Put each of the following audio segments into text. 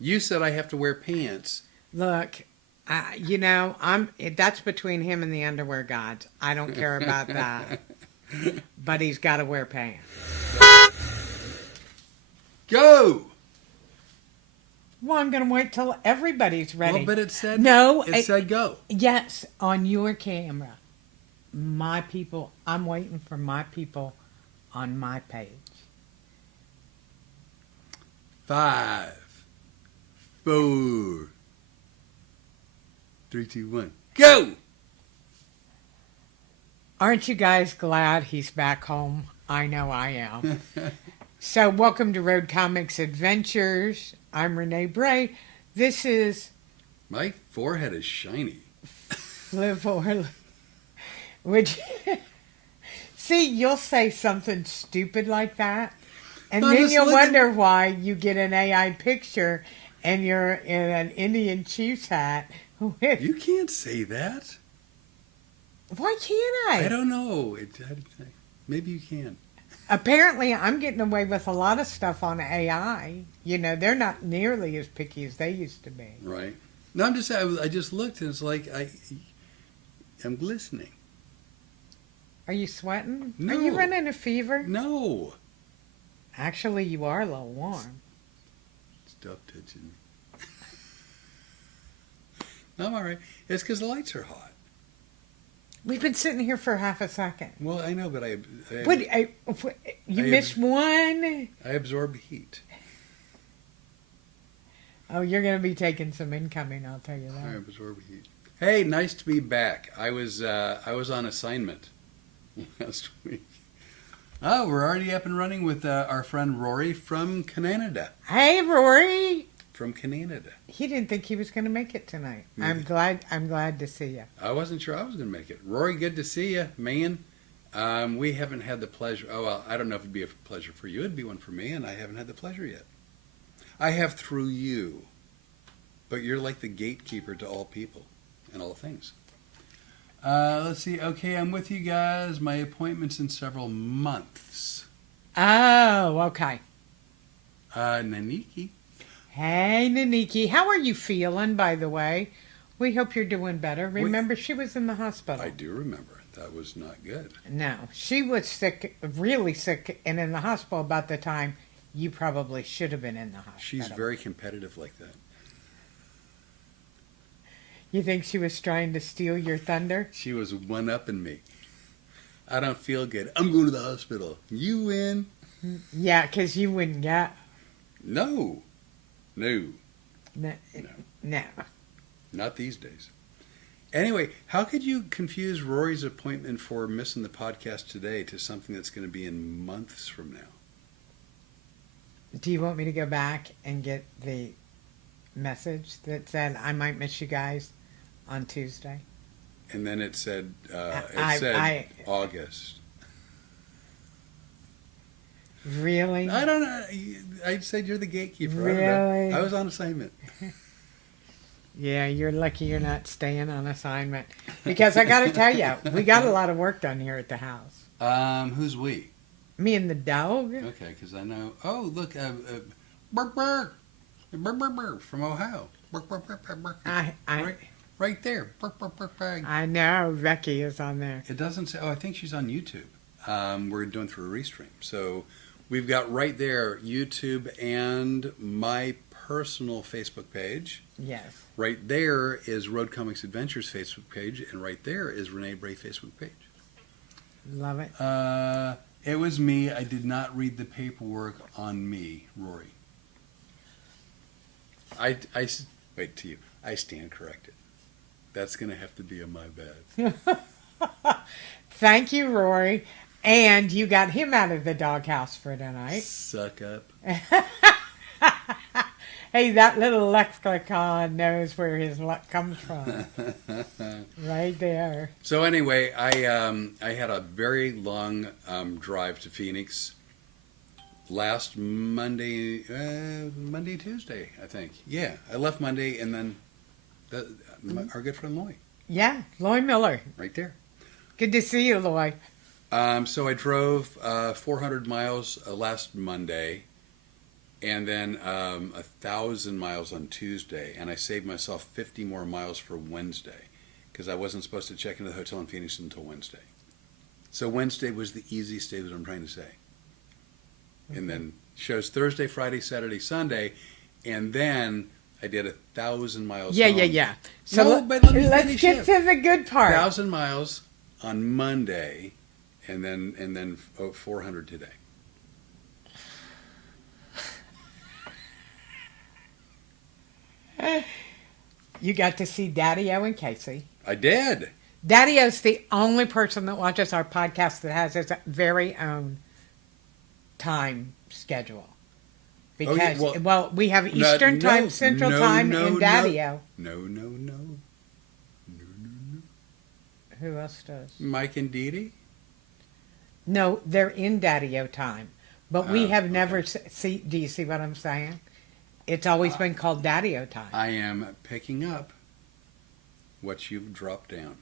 You said I have to wear pants. Look, that's between him and the underwear gods. I don't care about that. But he's got to wear pants. Go! Well, I'm going to wait till everybody's ready. Well, but it said no. It said go. Yes, on your camera. My people. I'm waiting for my people on my page. 5, 4, 3, 2, 1, go! Aren't you guys glad he's back home? I know I am. So, welcome to Road Comics Adventures. I'm Rene Bray. This is... My forehead is shiny. Flip or... Which... See, you'll say something stupid like that, and then you'll wonder why you get an AI picture and you're in an Indian chief's hat. You can't say that. Why can't I? I don't know. Maybe you can. Apparently, I'm getting away with a lot of stuff on AI. They're not nearly as picky as they used to be. Right. No, I'm just saying, I just looked and it's like, I'm glistening. Are you sweating? No. Are you running a fever? No. Actually, you are a little warm. Stop touching me. No, I'm all right. It's because the lights are hot. We've been sitting here for half a second. Well, I know, but you missed one? I absorb heat. Oh, you're going to be taking some incoming, I'll tell you that. I absorb heat. Hey, nice to be back. I was on assignment last week. Oh, we're already up and running with our friend Rory from Canada. Hey, Rory. From Canada. He didn't think he was going to make it tonight. Maybe. I'm glad to see you. I wasn't sure I was going to make it. Rory, good to see you, man. We haven't had the pleasure. Oh, well, I don't know if it'd be a pleasure for you. It'd be one for me, and I haven't had the pleasure yet. I have through you. But you're like the gatekeeper to all people and all things. Let's see. Okay, I'm with you guys. My appointment's in several months. Oh, okay. Naniki. Hey, Naniki. How are you feeling, by the way? We hope you're doing better. Remember, she was in the hospital. I do remember. That was not good. No, she was sick, really sick, and in the hospital about the time you probably should have been in the hospital. She's very competitive like that. You think she was trying to steal your thunder? She was one-upping me. I don't feel good. I'm going to the hospital. You win. Yeah, because you wouldn't get... No. No. Not these days. Anyway, how could you confuse Rory's appointment for missing the podcast today to something that's going to be in months from now? Do you want me to go back and get the message that said I might miss you guys on Tuesday? And then it said August. Really? I don't know. I said you're the gatekeeper. Really? I was on assignment. Yeah, you're lucky you're not staying on assignment. Because I got to tell you, we got a lot of work done here at the house. Who's we? Me and the dog. Okay, because I know. Oh, look, Burk Burk, Burk Burk Burk from Ohio. Burk Burk Burk Burk Burk. Right there. Burk Burk Burk Burk. I know Becky is on there. It doesn't say. Oh, I think she's on YouTube. We're doing through a restream, so we've got right there YouTube and my personal Facebook page. Yes. Right there is Road Comics Adventures Facebook page, and right there is Rene Bray Facebook page. Love it. It was me. I did not read the paperwork on me, Rory. I wait to you. I stand corrected. That's going to have to be on my bad. Thank you, Rory. And you got him out of the doghouse for tonight. Suck up. Hey, that little lexicon knows where his luck comes from. Right there. So anyway, I had a very long drive to Phoenix last Monday, Tuesday, I think. Yeah, I left Monday, and then our good friend Loy. Yeah, Loy Miller. Right there. Good to see you, Loy. So I drove 400 miles last Monday, and then 1,000 miles on Tuesday, and I saved myself 50 more miles for Wednesday because I wasn't supposed to check into the hotel in Phoenix until Wednesday. So Wednesday was the easiest day, is what I'm trying to say. And then shows Thursday, Friday, Saturday, Sunday, and then I did 1,000 miles. Yeah. So no, but let me let's get to the good part. 1,000 miles on Monday, and then 400 today. You got to see Daddy-O and Casey. I did. Daddy-O's the only person that watches our podcast that has his very own time schedule. Because, we have Eastern time, Central time, and Daddy-O. No. Who else does? Mike and Dee Dee? No, they're in Daddy-O time. But we have never see. Do you see what I'm saying? It's always been called Daddy-O time. I am picking up what you've dropped down.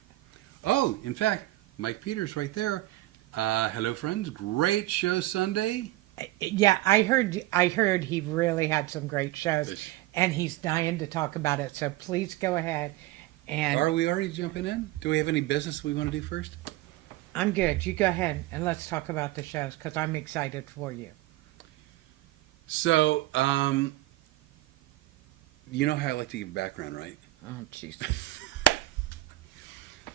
Oh, in fact, Mike Peters right there. Hello, friends. Great show Sunday. Yeah, I heard he really had some great shows, and he's dying to talk about it. So please go ahead. And are we already jumping in? Do we have any business we want to do first? I'm good. You go ahead and let's talk about the shows because I'm excited for you. So, you know how I like to give background, right? Oh, Jesus.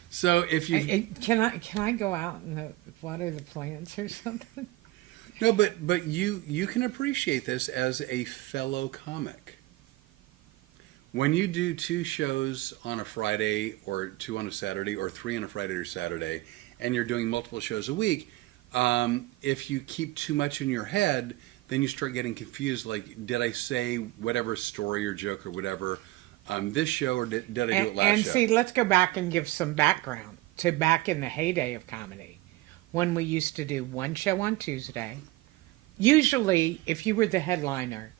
So if you can I go out and water the plants or something? No, but you can appreciate this as a fellow comic. When you do 2 shows on a Friday, or 2 on a Saturday, or 3 on a Friday or Saturday, and you're doing multiple shows a week, if you keep too much in your head, then you start getting confused. Like, did I say whatever story or joke or whatever this show, or did I do it last show? And see, let's go back and give some background to back in the heyday of comedy, when we used to do 1 show on Tuesday. Usually, if you were the headliner,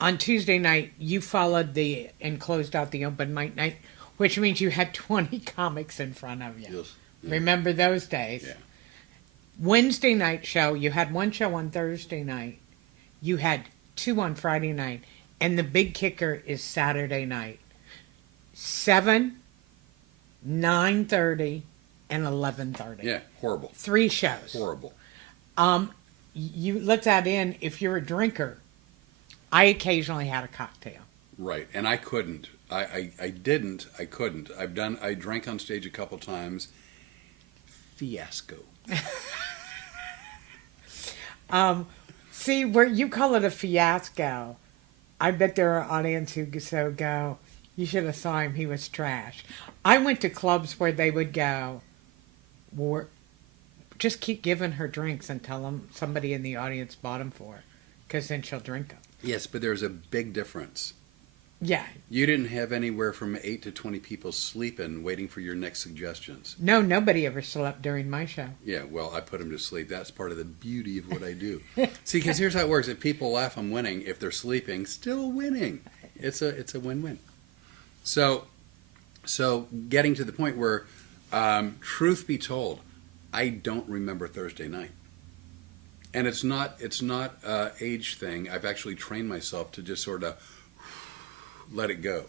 on Tuesday night, you followed and closed out the open mic night, which means you had 20 comics in front of you. Yes. Yeah. Remember those days? Yeah. Wednesday night show, you had 1 show on Thursday night. You had 2 on Friday night. And the big kicker is Saturday night. 7, 9:30, and 11:30. Yeah, horrible. 3 shows. Horrible. Let's add in, if you're a drinker, I occasionally had a cocktail. Right, and I couldn't. I couldn't. I drank on stage a couple times. Fiasco. See, where you call it a fiasco, I bet there are audience who go, you should have saw him, he was trash. I went to clubs where they would go, just keep giving her drinks and tell them somebody in the audience bought them for her, because then she'll drink them. Yes, but there's a big difference. Yeah. You didn't have anywhere from 8 to 20 people sleeping, waiting for your next suggestions. No, nobody ever slept during my show. Yeah, well, I put them to sleep. That's part of the beauty of what I do. See, because here's how it works. If people laugh, I'm winning. If they're sleeping, still winning. It's a win-win. So getting to the point where, truth be told, I don't remember Thursday night. And it's not an age thing. I've actually trained myself to just sort of let it go.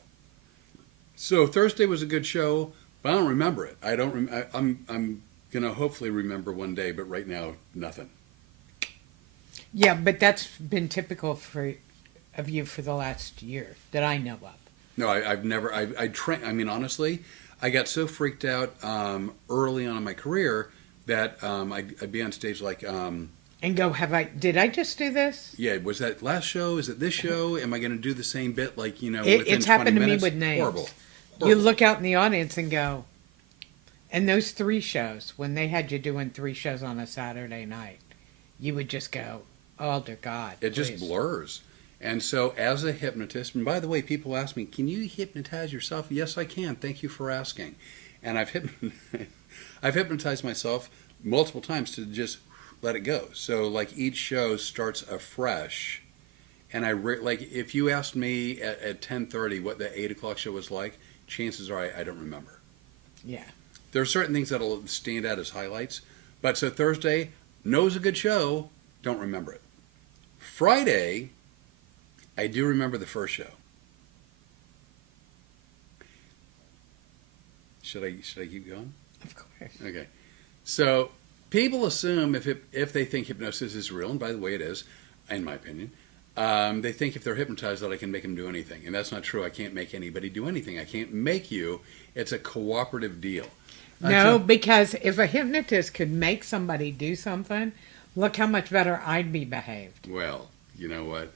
So Thursday was a good show, but I don't remember it. I'm gonna hopefully remember one day, but right now, nothing. Yeah, but that's been typical of you for the last year that I know of. No, I've never. I mean, honestly, I got so freaked out early on in my career that I'd be on stage like. And go, did I just do this? Yeah, was that last show? Is it this show? Am I going to do the same bit within it's 20 happened to minutes? me with names. Horrible. You look out in the audience and go, and those 3 shows, when they had you doing 3 shows on a Saturday night, you would just go, oh, dear God. It just blurs. And so as a hypnotist, and by the way, people ask me, can you hypnotize yourself? Yes, I can. Thank you for asking. And I've hypnotized myself multiple times to just let it go. So like each show starts afresh, and if you asked me at 10:30 what the 8 o'clock show was like, chances are I don't remember. Yeah. There are certain things that'll stand out as highlights, but so Thursday, know it's a good show, don't remember it. Friday, I do remember the first show. Should I keep going? Of course. Okay. So people assume if they think hypnosis is real, and by the way it is, in my opinion, they think if they're hypnotized that I can make them do anything. And that's not true. I can't make anybody do anything. I can't make you. It's a cooperative deal. No, because if a hypnotist could make somebody do something, look how much better I'd be behaved. Well, you know what?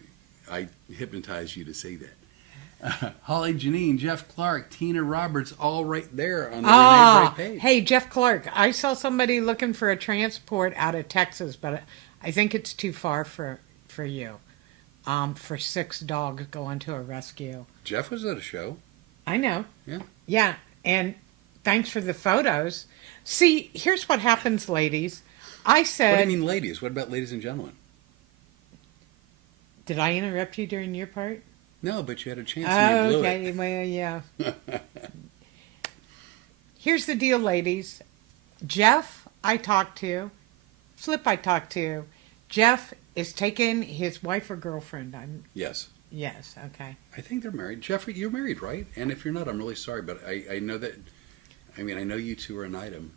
I hypnotized you to say that. Holly Janine, Jeff Clark, Tina Roberts, all right there on the Renee Bray page. Hey, Jeff Clark, I saw somebody looking for a transport out of Texas, but I think it's too far for you. For 6 dogs going to a rescue. Jeff was at a show. I know. Yeah. Yeah, and thanks for the photos. See, here's what happens, ladies. I said... What do you mean, ladies? What about ladies and gentlemen? Did I interrupt you during your part? No, but you had a chance and you blew okay, it. well, yeah. Here's the deal, ladies. Jeff, I talked to. Flip, I talked to. Jeff is taking his wife or girlfriend. Yes. Yes, okay. I think they're married. Jeffrey, you're married, right? And if you're not, I'm really sorry, but I know that... I mean, I know you two are an item.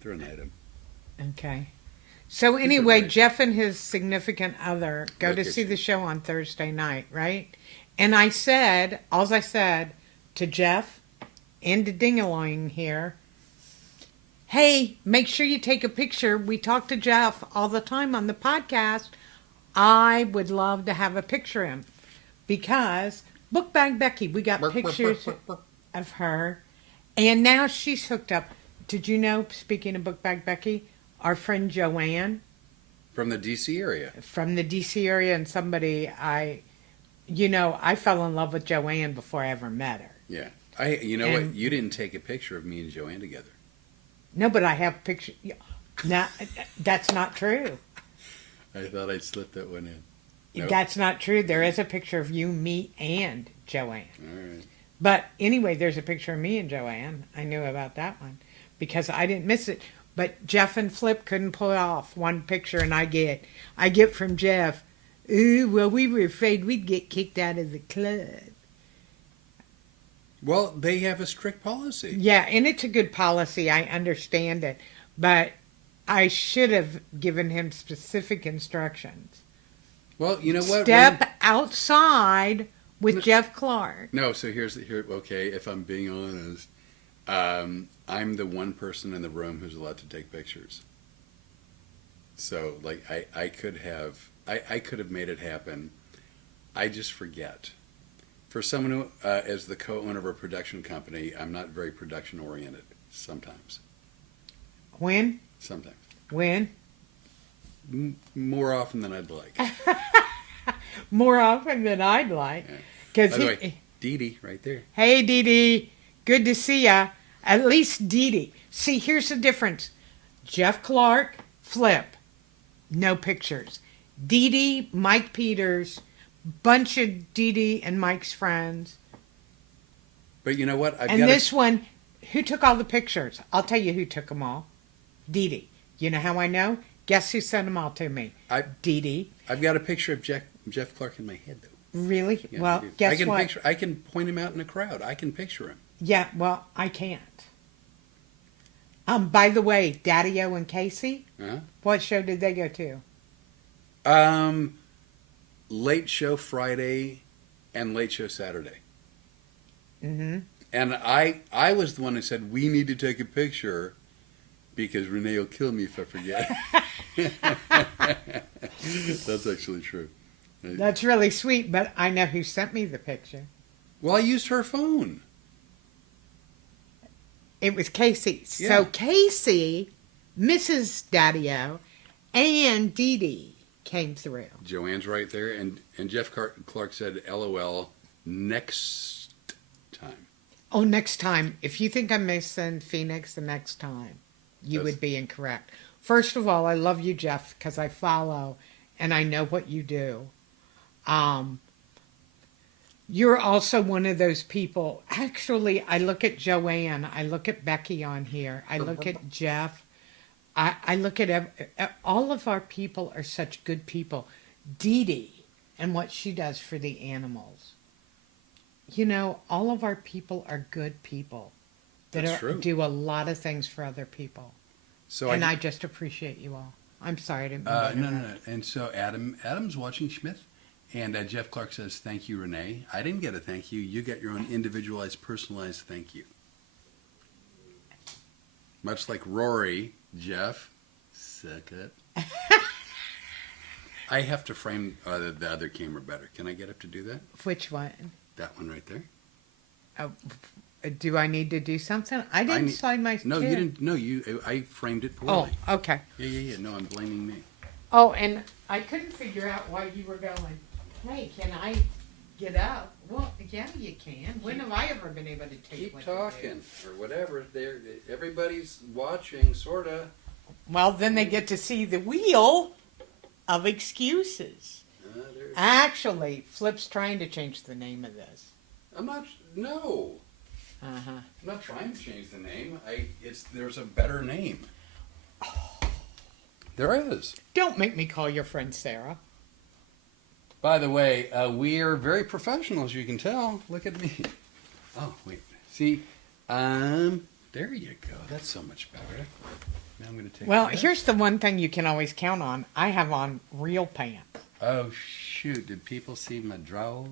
They're an item. Okay. So anyway, Jeff and his significant other go to see the show on Thursday night, right? And I said, all I said to Jeff and to Dingaling here, hey, make sure you take a picture. We talk to Jeff all the time on the podcast. I would love to have a picture of him because Book Bag Becky, we got pictures of her. And now she's hooked up. Did you know, speaking of Book Bag Becky, our friend Joanne. From the D.C. area. From the D.C. area, and somebody I fell in love with Joanne before I ever met her. Yeah. What? You didn't take a picture of me and Joanne together. No, but I have pictures. No, that's not true. I thought I'd slip that one in. Nope. That's not true. There is a picture of you, me, and Joanne. All right. But anyway, there's a picture of me and Joanne. I knew about that one because I didn't miss it. But Jeff and Flip couldn't pull off one picture, and I get from Jeff, ooh, well, we were afraid we'd get kicked out of the club. Well, they have a strict policy. Yeah, and it's a good policy. I understand it. But I should have given him specific instructions. Well, you know what? Step outside with Jeff Clark. No, so okay, if I'm being honest, I'm the one person in the room who's allowed to take pictures. So, like, I could have made it happen. I just forget. For someone who, as the co-owner of a production company, I'm not very production-oriented sometimes. When? Sometimes. When? More often than I'd like. More often than I'd like. Yeah. By the way, Dee Dee, right there. Hey, Dee Dee. Good to see ya. At least Dee Dee. See, here's the difference. Jeff Clark, Flip, no pictures. Dee Dee, Mike Peters, bunch of Dee Dee and Mike's friends. But you know what? One, who took all the pictures? I'll tell you who took them all. Dee Dee. You know how I know? Guess who sent them all to me? Dee Dee. I've got a picture of Jeff Clark in my head, though. Really? Yeah, well, guess what? I can point him out in a crowd. I can picture him. Yeah, well, I can't. By the way, Daddy-O and Casey, what show did they go to? Late Show Friday and Late Show Saturday. Mm-hmm. And I was the one who said, we need to take a picture because Renee will kill me if I forget. That's actually true. That's really sweet, but I know who sent me the picture. Well, I used her phone. It was Casey. Yeah. So Casey, Mrs. Daddy-O, and Dee Dee came through. Joanne's right there. And Jeff Clark said, LOL, next time. Oh, next time. If you think I'm missing Phoenix the next time, you would be incorrect. First of all, I love you, Jeff, because I follow and I know what you do. You're also one of those people. Actually, I look at Joanne. I look at Becky on here. I look at Jeff. I look at all of our people are such good people. Dee Dee and what she does for the animals. You know, all of our people are good people That's true. do a lot of things for other people. So And I just appreciate you all. I'm sorry I didn't mean to no. interrupt. And so Adam's watching Schmidt, and Jeff Clark says, "Thank you, Renee." I didn't get a thank you. You get your own individualized, personalized thank you. Much like Rory, Jeff, suck it. I have to frame the other camera better. Can I get up to do that? Which one? That one right there. Oh, do I need to do something? I didn't slide my No, chair. you didn't. No, I framed it poorly. Oh, okay. Yeah. No, I'm blaming me. Oh, and I couldn't figure out why you were going, hey, can I get up? Well, yeah, you can. When have I ever been able to take Keep what talking you or whatever. Everybody's watching, sorta. do? Well, then they get to see the wheel of excuses. Actually, Flip's trying to change the name of this. I'm not. No, Uh-huh. I'm not trying to change the name. There's a better name. There is. Don't make me call your friend Sarah. By the way, we are very professional, as you can tell. Look at me. Oh, wait. See, there you go. That's so much better. Now I'm going to take. Well, that. here's the one thing you can always count on. I have on real pants. Oh shoot! Did people see my drawers?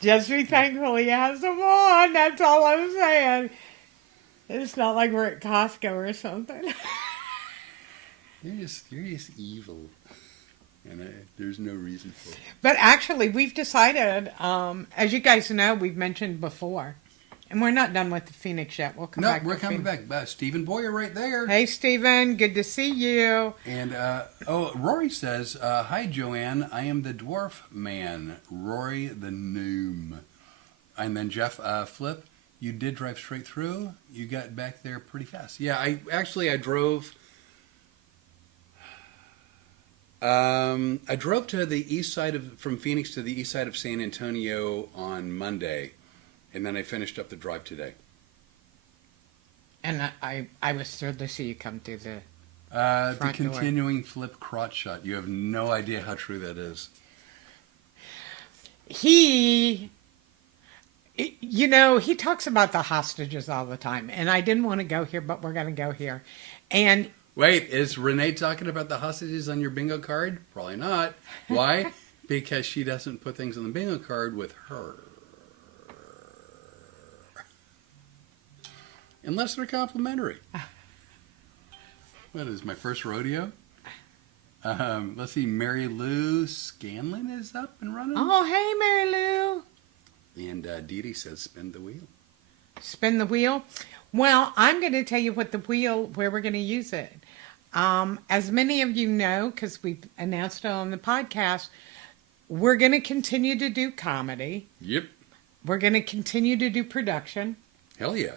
Just be thankful he has them on. That's all I'm saying. It's not like we're at Costco or something. You're just evil, and there's no reason for it. But actually, we've decided, as you guys know, we've mentioned before, and we're not done with the Phoenix yet. We'll come back. No, we're to coming Phoenix. back. Stephen Boyer right there. Hey, Stephen. Good to see you. And Rory says, "Hi, Joanne. I am the dwarf man, Rory the gnome." And then Jeff Flip, you did drive straight through. You got back there pretty fast. Yeah, I drove. I drove to the east side from Phoenix to the east side of San Antonio on Monday, and then I finished up the drive today. And I was thrilled to see you come through the The front door. continuing Flip crotch shot. You have no idea how true that is. He talks about the hostages all the time, and I didn't want to go here, but we're going to go here. And Wait, is Renee talking about the hostages on your bingo card? Probably not. Why? Because she doesn't put things on the bingo card with her. Unless they're complimentary. What is my first rodeo? Let's see, Mary Lou Scanlon is up and running. oh, hey, Mary Lou. And Dee Dee says, spin the wheel. Spin the wheel. Well, I'm going to tell you where we're going to use it. As many of you know, because we've announced it on the podcast, we're going to continue to do comedy. Yep. We're going to continue to do production. Hell yeah.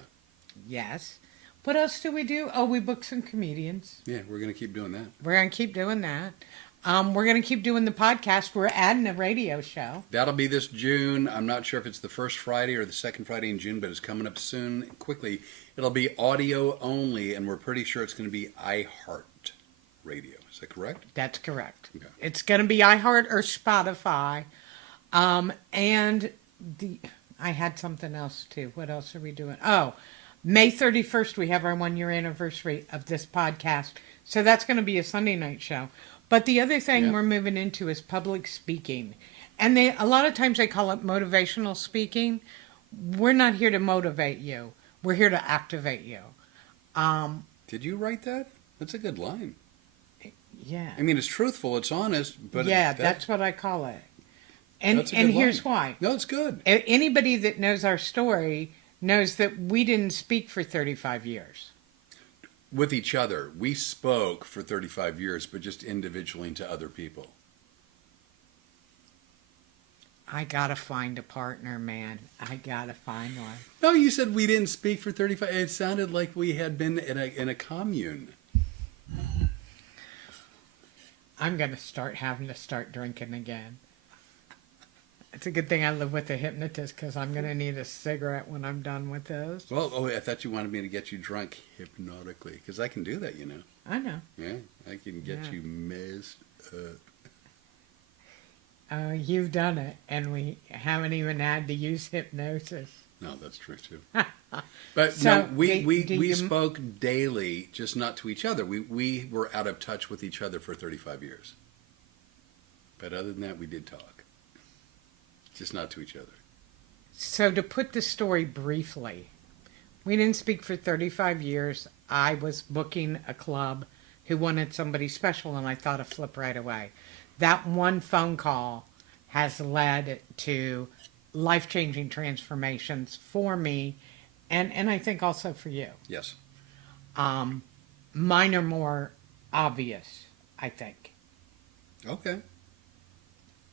Yes. What else do we do? Oh, we book some comedians. Yeah, we're going to keep doing that. We're going to keep doing that. We're going to keep doing the podcast. We're adding a radio show. That'll be this June. I'm not sure if it's the first Friday or the second Friday in June, but it's coming up soon, quickly. It'll be audio only, and we're pretty sure it's going to be iHeart Radio. Is that correct? That's correct. Okay. It's going to be iHeart or Spotify. And I had something else too. What else are we doing? Oh, May 31st, we have our 1-year anniversary of this podcast. So that's going to be a Sunday night show. But the other thing we're moving into is public speaking. And a lot of times they call it motivational speaking. We're not here to motivate you. We're here to activate you. Did you write that? That's a good line. Yeah. I mean, it's truthful, it's honest, but yeah, that's what I call it. And that's a good here's line. why. No, it's good. Anybody that knows our story knows that we didn't speak for 35 years. With each other, we spoke for 35 years, but just individually to other people. I gotta find a partner, man. I gotta find one. No, you said we didn't speak for 35. It sounded like we had been in a commune. I'm gonna having to start drinking again. It's a good thing I live with a hypnotist because I'm gonna need a cigarette when I'm done with this. Well, I thought you wanted me to get you drunk hypnotically, because I can do that, you know. I know. Yeah, I can get Yeah. you messed up. You've done it, and we haven't even had to use hypnosis. No, that's true too. But So, no, do we you? spoke daily, just not to each other. We were out of touch with each other for 35 years. But other than that, we did talk, just not to each other. So to put the story briefly, we didn't speak for 35 years. I was booking a club who wanted somebody special, and I thought of Flip right away. That one phone call has led to life-changing transformations for me, and I think also for you. Yes. Um, Mine are more obvious, I think. Okay.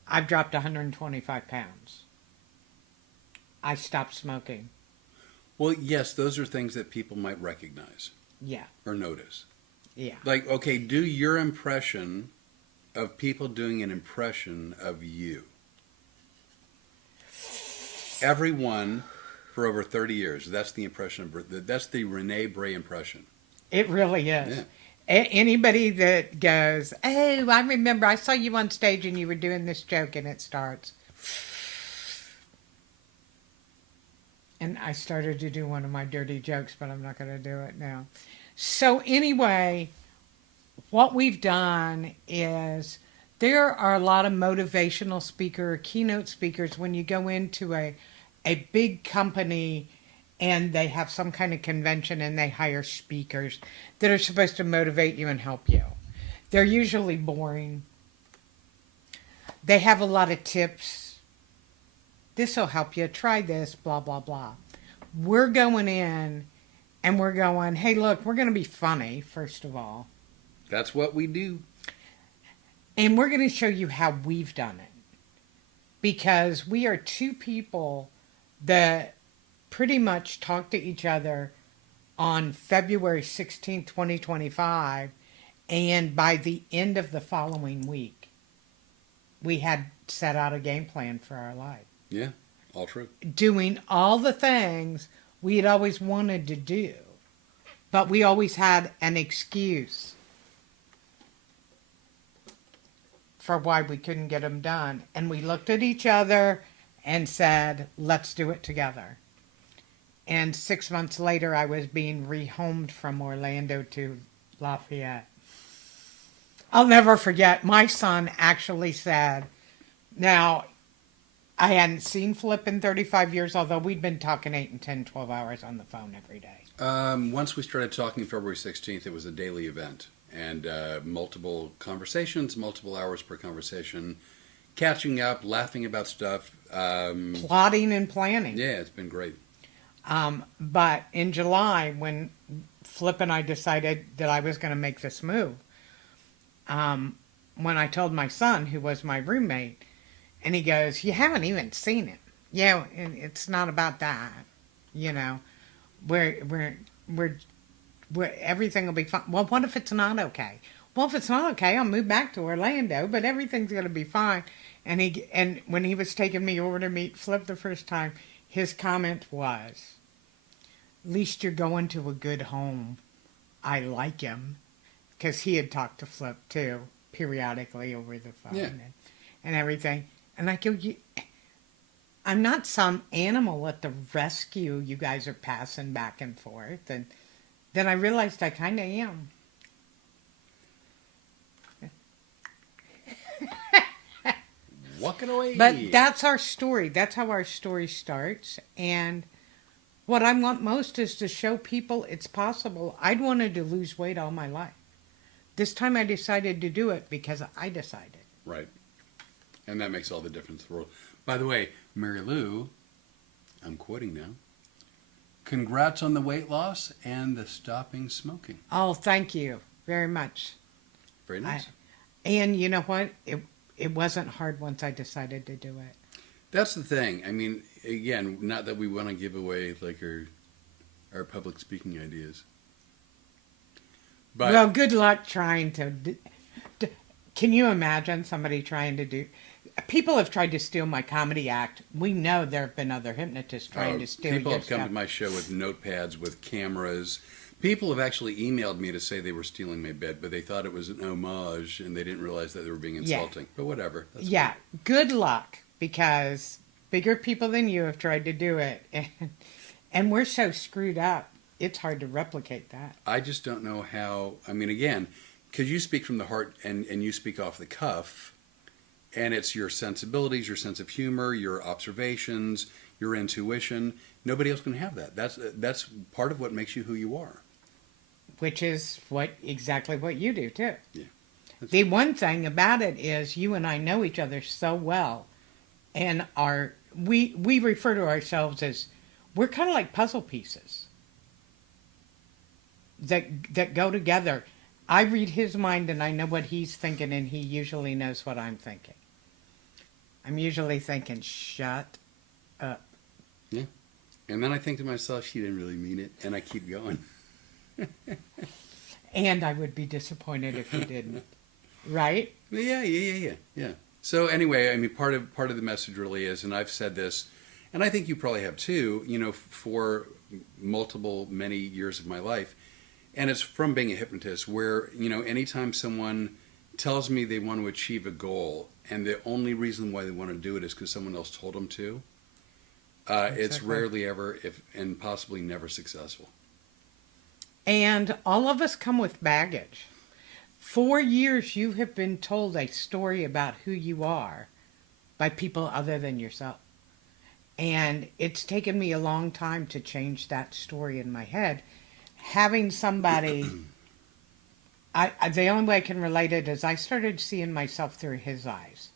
I've dropped 125 pounds. I stopped smoking. Well, yes, those are things that people might recognize Yeah, or notice. yeah. Like, okay, do your impression of people doing an impression of you. Everyone for over 30 years. That's the impression of, that's the Rene Bray impression. It really is. Yeah. Anybody that goes, oh, I remember I saw you on stage and you were doing this joke, and it starts. And I started to do one of my dirty jokes, but I'm not going to do it now. So anyway, what we've done is there are a lot of motivational speaker, keynote speakers when you go into a big company and they have some kind of convention and they hire speakers that are supposed to motivate you and help you. They're usually boring. They have a lot of tips. This will help you. Try this, blah, blah, blah. We're going in and we're going, hey, look, we're going to be funny, first of all. That's what we do. And we're going to show you how we've done it. Because we are two people that pretty much talked to each other on February 16th, 2025. And by the end of the following week, we had set out a game plan for our life. Yeah, all true. Doing all the things we had always wanted to do. But we always had an excuse for why we couldn't get them done. And we looked at each other and said, let's do it together. And 6 months later, I was being rehomed from Orlando to Lafayette. I'll never forget, my son actually said, now, I hadn't seen Flip in 35 years, although we'd been talking 8 and 10, 12 hours on the phone every day. Once we started talking February 16th, it was a daily event. And multiple conversations, multiple hours per conversation, catching up, laughing about stuff. Plotting and planning. Yeah, it's been great. But in July, when Flip and I decided that I was going to make this move, when I told my son, who was my roommate, and he goes, you haven't even seen it. Yeah, it's not about that. You know, we're everything will be fine. Well, what if it's not okay? Well, if it's not okay, I'll move back to Orlando, but everything's going to be fine. And when he was taking me over to meet Flip the first time, his comment was, at least you're going to a good home. I like him. Because he had talked to Flip, too, periodically over the phone and everything. And I go, I'm not some animal at the rescue you guys are passing back and forth. And then I realized I kind of am. Walking away. But that's our story. That's how our story starts. And what I want most is to show people it's possible. I'd wanted to lose weight all my life. This time I decided to do it because I decided. Right. And that makes all the difference in the world. By the way, Mary Lou, I'm quoting now, congrats on the weight loss and the stopping smoking. Oh, thank you very much. Very nice. And you know what? It wasn't hard once I decided to do it. That's the thing. I mean, again, not that we want to give away like our public speaking ideas. But well, good luck trying to... Can you imagine somebody trying to do... People have tried to steal my comedy act. We know there have been other hypnotists trying to steal people your have come stuff. to my show with notepads, with cameras. People have actually emailed me to say they were stealing my bed, but they thought it was an homage and they didn't realize that they were being insulting. But whatever. That's Yeah, fine. good luck, because bigger people than you have tried to do it, and we're so screwed up. It's hard to replicate that. I just don't know how. I mean, again, because you speak from the heart and you speak off the cuff, and it's your sensibilities, your sense of humor, your observations, your intuition. Nobody else can have that. That's part of what makes you who you are. Which is exactly what you do too. Yeah. The one thing about it is you and I know each other so well, and we refer to ourselves as, we're kind of like puzzle pieces that go together. I read his mind and I know what he's thinking, and he usually knows what I'm thinking. I'm usually thinking, shut up. Yeah. And then I think to myself, she didn't really mean it, and I keep going. And I would be disappointed if you didn't. Right? Yeah. So anyway, I mean, part of the message really is, and I've said this, and I think you probably have too, for many years of my life, and it's from being a hypnotist, where, anytime someone tells me they want to achieve a goal, and the only reason why they want to do it is because someone else told them to, it's rarely ever, and possibly never successful. And all of us come with baggage. For years, you have been told a story about who you are by people other than yourself. And it's taken me a long time to change that story in my head. Having somebody, the only way I can relate it is I started seeing myself through his eyes.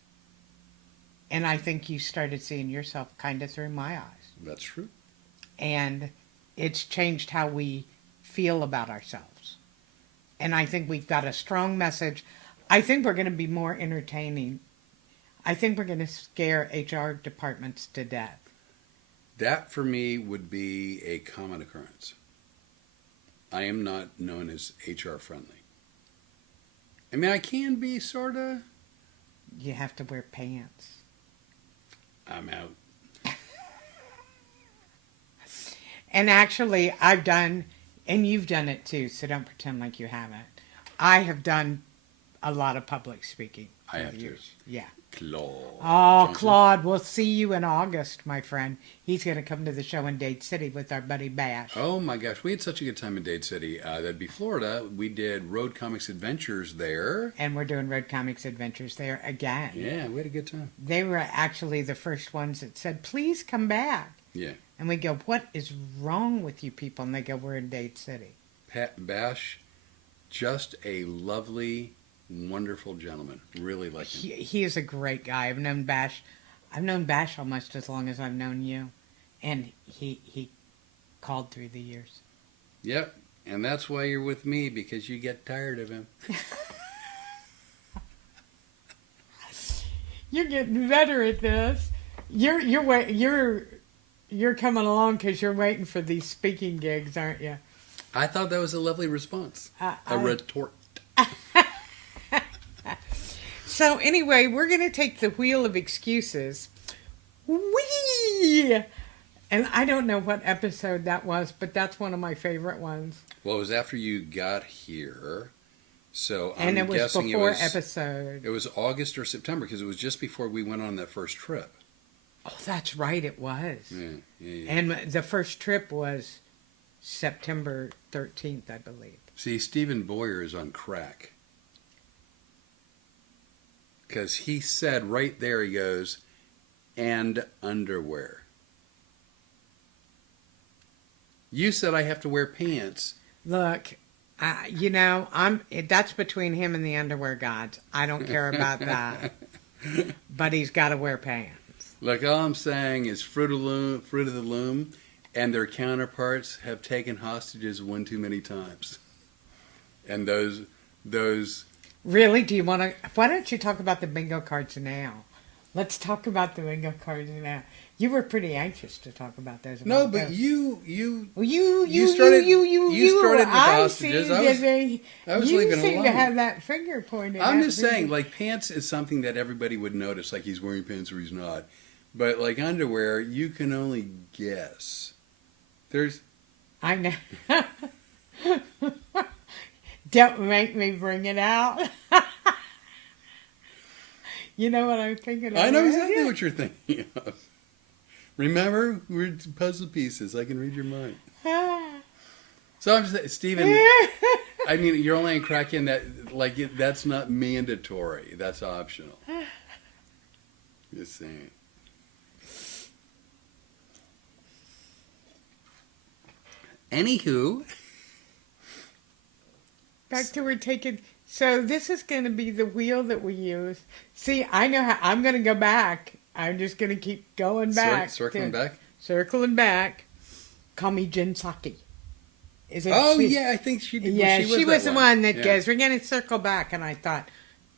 And I think you started seeing yourself kind of through my eyes. That's true. And it's changed how we feel about ourselves. And I think we've got a strong message. I think we're going to be more entertaining. I think we're going to scare HR departments to death. That, for me, would be a common occurrence. I am not known as HR friendly. I mean, I can be, sort of. You have to wear pants. I'm out. And actually, I've done, and you've done it too, so don't pretend like you haven't. I have done a lot of public speaking. I have to. Yeah. Claude. Oh, Johnson. Claude, we'll see you in August, my friend. He's going to come to the show in Dade City with our buddy Bash. Oh my gosh, we had such a good time in Dade City. That'd be Florida. We did Road Comics Adventures there. And we're doing Road Comics Adventures there again. Yeah, we had a good time. They were actually the first ones that said, please come back. Yeah. And we go, what is wrong with you people? And they go, we're in Dade City. Pat Bash, just a lovely, wonderful gentleman. Really like him. He is a great guy. I've known Bash almost as long as I've known you. And he called through the years. Yep. And that's why you're with me, because you get tired of him. You're getting better at this. You're coming along because you're waiting for these speaking gigs, aren't you? I thought that was a lovely response. A retort. So anyway, we're going to take the wheel of excuses. Whee! And I don't know what episode that was, but that's one of my favorite ones. Well, it was after you got here. So And I'm it was guessing before it was, episode. It was August or September, because it was just before we went on that first trip. Oh, that's right, it was. Yeah. And the first trip was September 13th, I believe. See, Stephen Boyer is on crack. Because he said right there, he goes, and underwear. You said I have to wear pants. Look, that's between him and the underwear gods. I don't care about that. But he's got to wear pants. Look, all I'm saying is Fruit of the Loom and their counterparts have taken hostages one too many times. And those Really? Do you want to? Why don't you talk about the bingo cards now? Let's talk about the bingo cards now. You were pretty anxious to talk about those. No, but those. you started with the hostages. I was leaving You seem alone. to have that finger pointed. I'm at just me. saying, like, pants is something that everybody would notice, like he's wearing pants or he's not. But like underwear, you can only guess. I know. Don't make me bring it out. You know what I'm thinking of? I know exactly what you're thinking of. Remember, we're puzzle pieces. I can read your mind. So I'm just, Stephen, I mean, you're only cracking that, like, that's not mandatory. That's optional. Just saying. Anywho. Back to we're taking. So this is going to be the wheel that we use. See, I know how I'm going to go back. I'm just going to keep going back. Circling back? Circling back. Call me Jin Saki. Is it? Oh, yeah, I think she did. Yeah, she was the one that yeah. goes, we're going to circle back. And I thought,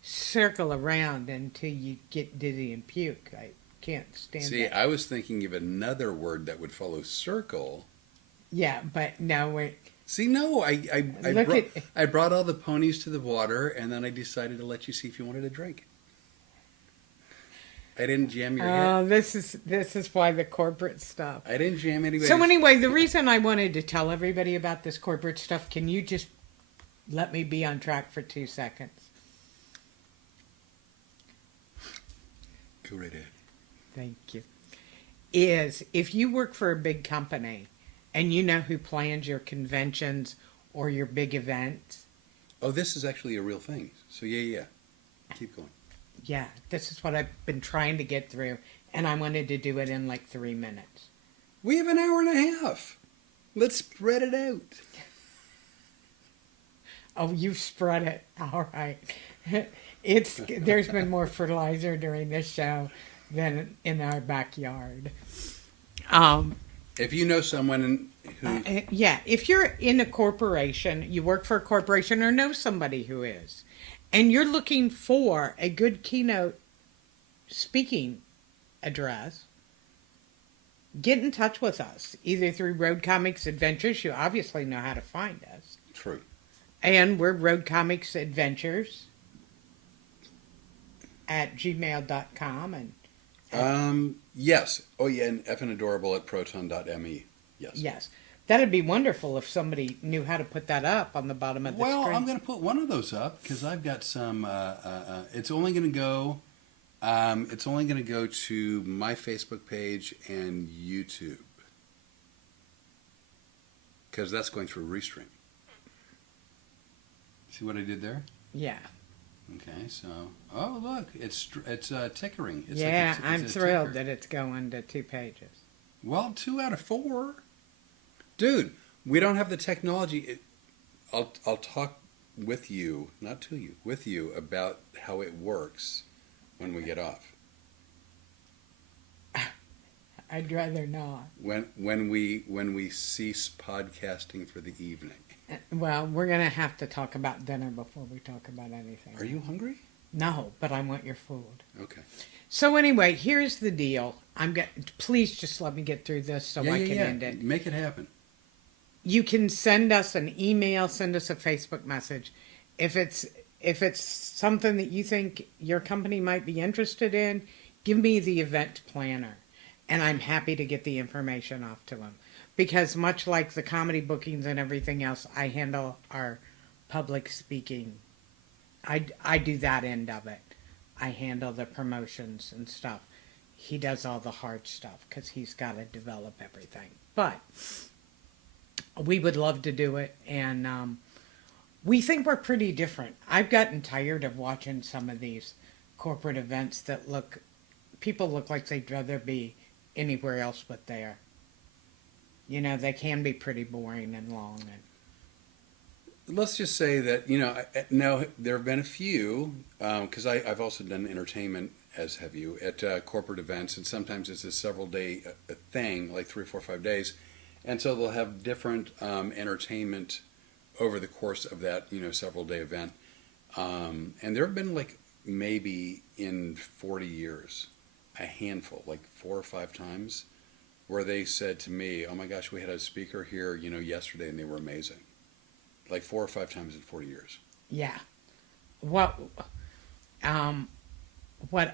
circle around until you get dizzy and puke. I can't stand See, that. I was thinking of another word that would follow circle. Yeah, but no, wait. See, no, Look I brought all the ponies to the water, and then I decided to let you see if you wanted a drink. I didn't jam your head. Oh, this is why the corporate stuff. I didn't jam anybody. So anyway, the reason I wanted to tell everybody about this corporate stuff, can you just let me be on track for 2 seconds? Go right ahead. Thank you. Is if you work for a big company and you know who plans your conventions or your big events. Oh, this is actually a real thing. So yeah. Keep going. Yeah, this is what I've been trying to get through, and I wanted to do it in like 3 minutes. We have an hour and a half. Let's spread it out. Oh, you've spread it. All right. There's been more fertilizer during this show than in our backyard. If you know someone who... Yeah, if you're in a corporation, you work for a corporation or know somebody who is, and you're looking for a good keynote speaking address, get in touch with us, either through Road Comics Adventures. You obviously know how to find us. True. And we're Road Comics Adventures at gmail.com. Yes. Oh, yeah, and effing adorable at proton.me. Yes. Yes. That'd be wonderful if somebody knew how to put that up on the bottom of the screen. Well, I'm going to put one of those up because I've got some. It's only going to go. It's only going to go to my Facebook page and YouTube because that's going through Restream. See what I did there? Yeah. Okay, so look, it's tickering. It's yeah, it's I'm a thrilled ticker. that it's going to 2 pages. Well, 2 out of 4. Dude, we don't have the technology. I'll talk with you, not to you, with you about how it works when we get off. I'd rather not. When we cease podcasting for the evening. Well, we're going to have to talk about dinner before we talk about anything. Are you hungry? No, but I want your food. Okay. So anyway, here's the deal. Please just let me get through this so I can end it. Make it happen. You can send us an email, send us a Facebook message. If it's something that you think your company might be interested in, give me the event planner, and I'm happy to get the information off to them. Because much like the comedy bookings and everything else, I handle our public speaking. I do that end of it. I handle the promotions and stuff. He does all the hard stuff because he's got to develop everything. But we would love to do it, and we think we're pretty different. I've gotten tired of watching some of these corporate events that people look like they'd rather be anywhere else but there. You know, they can be pretty boring and long. And let's just say that, now there have been a few, because I've also done entertainment, as have you, at corporate events, and sometimes it's a several-day thing, like 3, 4, 5 days, and so they'll have different entertainment over the course of that, several-day event. And there have been, like, maybe in 40 years, a handful, like 4 or 5 times, where they said to me, oh my gosh, we had a speaker here, yesterday, and they were amazing. Like 4 or 5 times in 40 years. yeah. What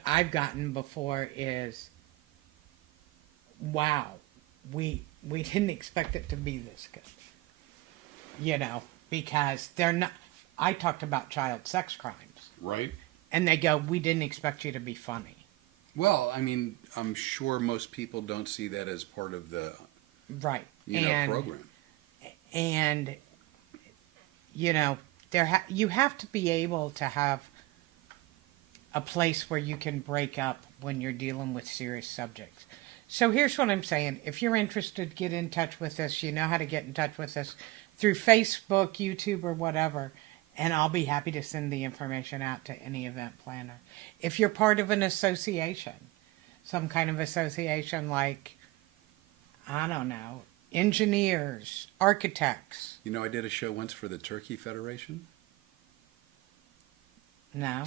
I've gotten before is, wow, we didn't expect it to be this good. because they're not. I talked about child sex crimes, Right. and they go, "We didn't expect you to be funny." Well, I mean, I'm sure most people don't see that as part of the Right. program. And you have to be able to have a place where you can break up when you're dealing with serious subjects. So here's what I'm saying. If you're interested, get in touch with us. You know how to get in touch with us through Facebook, YouTube, or whatever. And I'll be happy to send the information out to any event planner. If you're part of an association, some kind of association like, I don't know, engineers, architects. I did a show once for the Turkey Federation. No.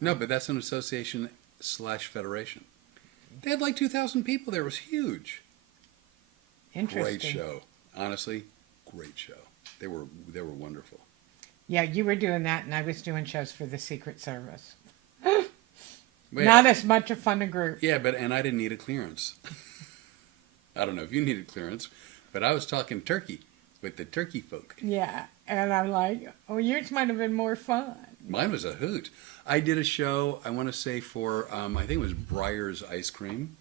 No, but that's an association / federation. They had like 2,000 people there. It was huge. Interesting. Great show. Honestly, great show. They were wonderful. Yeah, you were doing that, and I was doing shows for the Secret Service. Well, Not as much a fun a group. Yeah, and I didn't need a clearance. I don't know if you needed clearance, but I was talking turkey with the turkey folk. Yeah, and I'm like, oh, yours might have been more fun. Mine was a hoot. I did a show, I want to say for, I think it was Breyer's Ice Cream.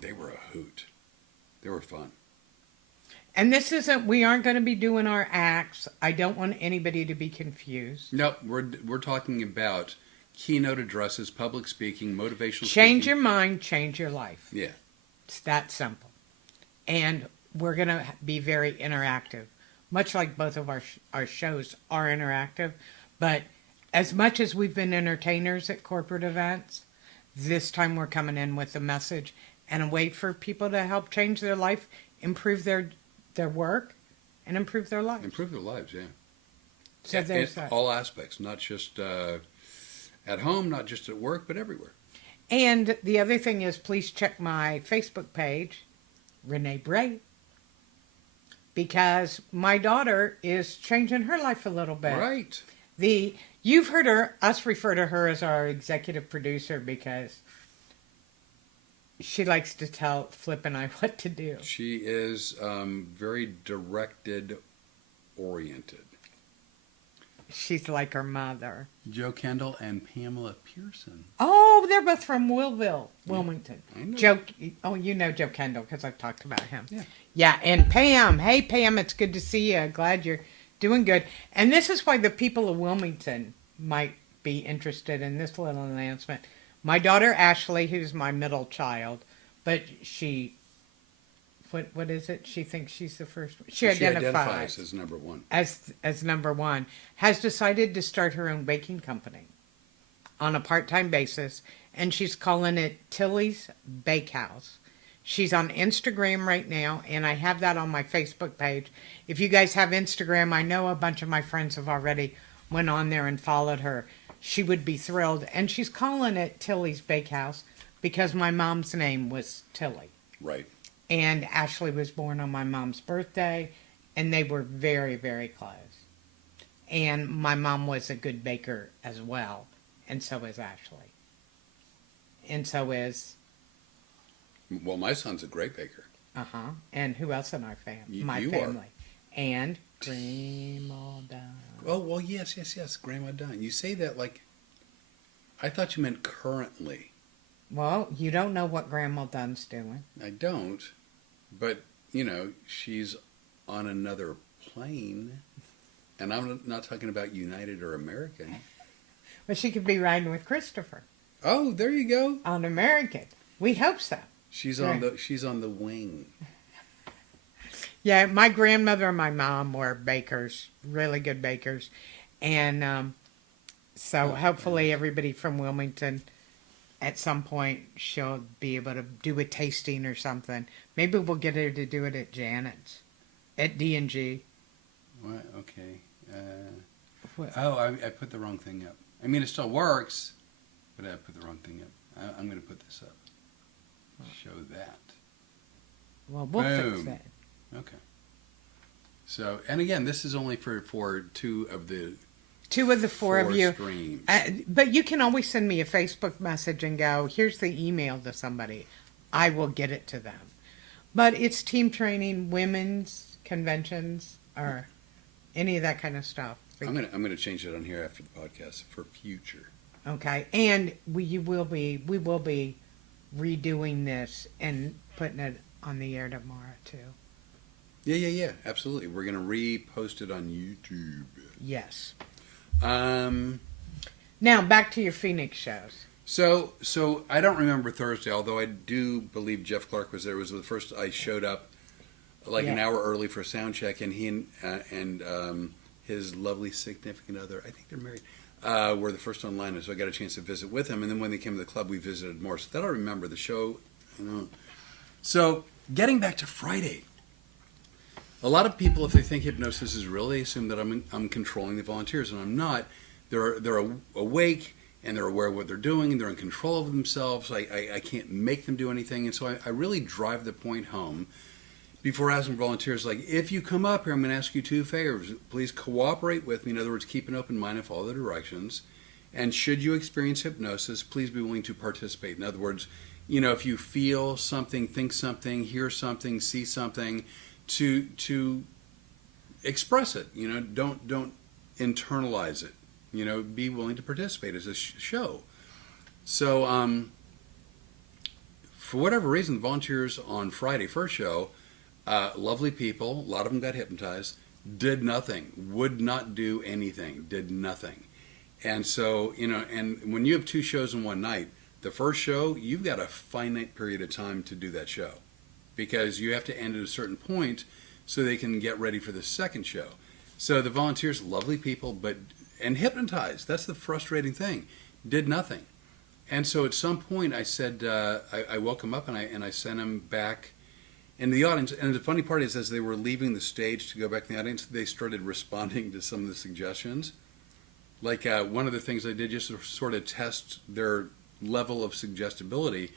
They were a hoot. They were fun. And we aren't going to be doing our acts. I don't want anybody to be confused. No, we're talking about keynote addresses, public speaking, motivational Change speaking. your mind, change your life. Yeah. It's that simple. And we're going to be very interactive, much like both of our shows are interactive. But as much as we've been entertainers at corporate events, this time we're coming in with a message and a way for people to help change their life, improve their work, and improve their lives. Improve their lives, yeah. So there's that. All aspects, not just at home, not just at work, but everywhere. And the other thing is, please check my Facebook page, Rene Bray, because my daughter is changing her life a little bit. Right. You've heard us refer to her as our executive producer because she likes to tell Flip and I what to do. She is very directed oriented. She's like her mother. Joe Kendall and Pamela Pearson. Oh, they're both from Wilmington. I know. Joe, you know Joe Kendall because I've talked about him. Yeah. Yeah, and Pam. Hey, Pam, it's good to see you. Glad you're doing good. And this is why the people of Wilmington might be interested in this little announcement. My daughter, Ashley, who's my middle child, but what is it? She thinks she's the first one. She identifies as number one. As number one, has decided to start her own baking company on a part-time basis, and she's calling it Tilly's Bakehouse. She's on Instagram right now, and I have that on my Facebook page. If you guys have Instagram, I know a bunch of my friends have already went on there and followed her. She would be thrilled, and she's calling it Tilly's Bakehouse because my mom's name was Tilly. Right. And Ashley was born on my mom's birthday, and they were very, very close. And my mom was a good baker as well, and so is Ashley. And so is... Well, my son's a great baker. Uh-huh. And who else in our family? My you family. Are. And Grandma Dunn. Oh, well, yes, Grandma Dunn. You say that like... I thought you meant currently. Well, you don't know what Grandma Dunn's doing. I don't. But, she's on another plane. And I'm not talking about United or American. But she could be riding with Christopher. Oh, there you go. On American. We hope so. She's on the wing. Yeah, my grandmother and my mom were bakers, really good bakers. And so hopefully everybody from Wilmington, at some point, she'll be able to do a tasting or something. Maybe we'll get her to do it at Janet's, at D&G. What? Okay. I put the wrong thing up. I mean, it still works, but I put the wrong thing up. I'm going to put this up. Show that. Well, we'll fix that. Okay. So, and again, this is only for two of the four of you. Streams. But you can always send me a Facebook message and go, here's the email to somebody. I will get it to them. But it's team training, women's conventions are any of that kind of stuff. I'm gonna change it on here after the podcast for future. Okay, and we will be redoing this and putting it on the air tomorrow too. Yeah, absolutely. We're gonna repost it on YouTube. Yes. Um, Now back to your Phoenix shows. so I don't remember Thursday, although I do believe Jeff Clark was there. It was the first I showed up like an hour early for sound check, and he and his lovely significant other, I think they're married, were the first online, and so I got a chance to visit with him. And then when they came to the club, we visited more. So that I remember the show. So getting back to Friday, a lot of people, if they think hypnosis is real, they assume that I'm controlling the volunteers, and I'm not. They're awake and they're aware of what they're doing, and they're in control of themselves. I can't make them do anything, and so I really drive the point home before asking volunteers, like, if you come up here, I'm going to ask you 2 favors. Please cooperate with me. In other words, keep an open mind and follow the directions. And should you experience hypnosis, please be willing to participate. In other words, if you feel something, think something, hear something, see something, to express it. Don't internalize it. Be willing to participate as a show. So, for whatever reason, the volunteers on Friday, first show, lovely people, a lot of them got hypnotized, did nothing, would not do anything, did nothing. And so, and when you have 2 shows in one night, the first show, you've got a finite period of time to do that show because you have to end at a certain point so they can get ready for the second show. So the volunteers, lovely people, and hypnotized, that's the frustrating thing, did nothing. And so at some point I said, I woke them up and I sent them back in the audience. And the funny part is, as they were leaving the stage to go back in the audience, they started responding to some of the suggestions. Like one of the things I did just to sort of test their level of suggestibility